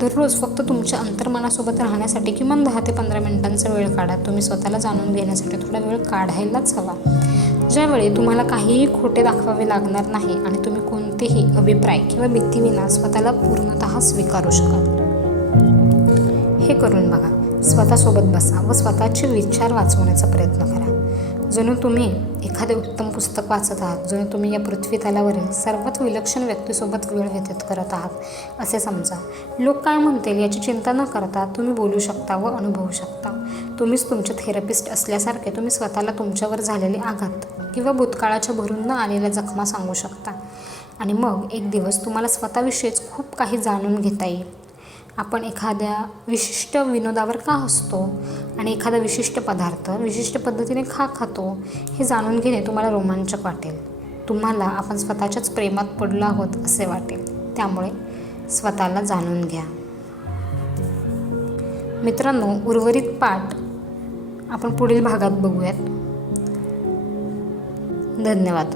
दररोज फक्त तुमच्या अंतर्मनासोबत राहण्यासाठी किमान 10 ते 15 मिनिटांचा वेळ काढा. तुम्ही स्वतःला जाणून घेण्यासाठी थोडा वेळ काढायलाच हवा, ज्यावेळी तुम्हाला काहीही खोटे दाखवावे लागणार नाही आणि तुम्ही कोणतेही अभिप्राय किंवा भीतीविना स्वतःला पूर्णतः स्वीकारू शकाल. हे करून बघा. स्वतःसोबत बसा व स्वतःचे विचार वाचवण्याचा प्रयत्न करा. जणू तुम्ही एखादे उत्तम पुस्तक वाचत आहात, जणू तुम्ही या पृथ्वीतलावरील सर्वात विलक्षण व्यक्तीसोबत वेळ व्यतीत करत आहात असे समजा. लोक काय म्हणतील याची चिंता न करता तुम्ही बोलू शकता व अनुभवू शकता. तुम्हीच तुमचे थेरपिस्ट असल्यासारखे तुम्ही स्वतःला तुमच्यावर झालेले आघात किंवा भूतकाळाच्या भरून न आलेल्या जखमा सांगू शकता आणि मग एक दिवस तुम्हाला स्वतःविषयीच खूप काही जाणून घेता येईल. आपण एखाद्या विशिष्ट विनोदावर का हसतो आणि एखादा विशिष्ट पदार्थ विशिष्ट पद्धतीने का खातो हे जाणून घेणे तुम्हाला रोमांचक वाटेल. तुम्हाला आपण स्वतःच्याच प्रेमात पडलो आहोत असे वाटेल. त्यामुळे स्वतःला जाणून घ्या. मित्रांनो, उर्वरित पाठ आपण पुढील भागात बघूयात. धन्यवाद.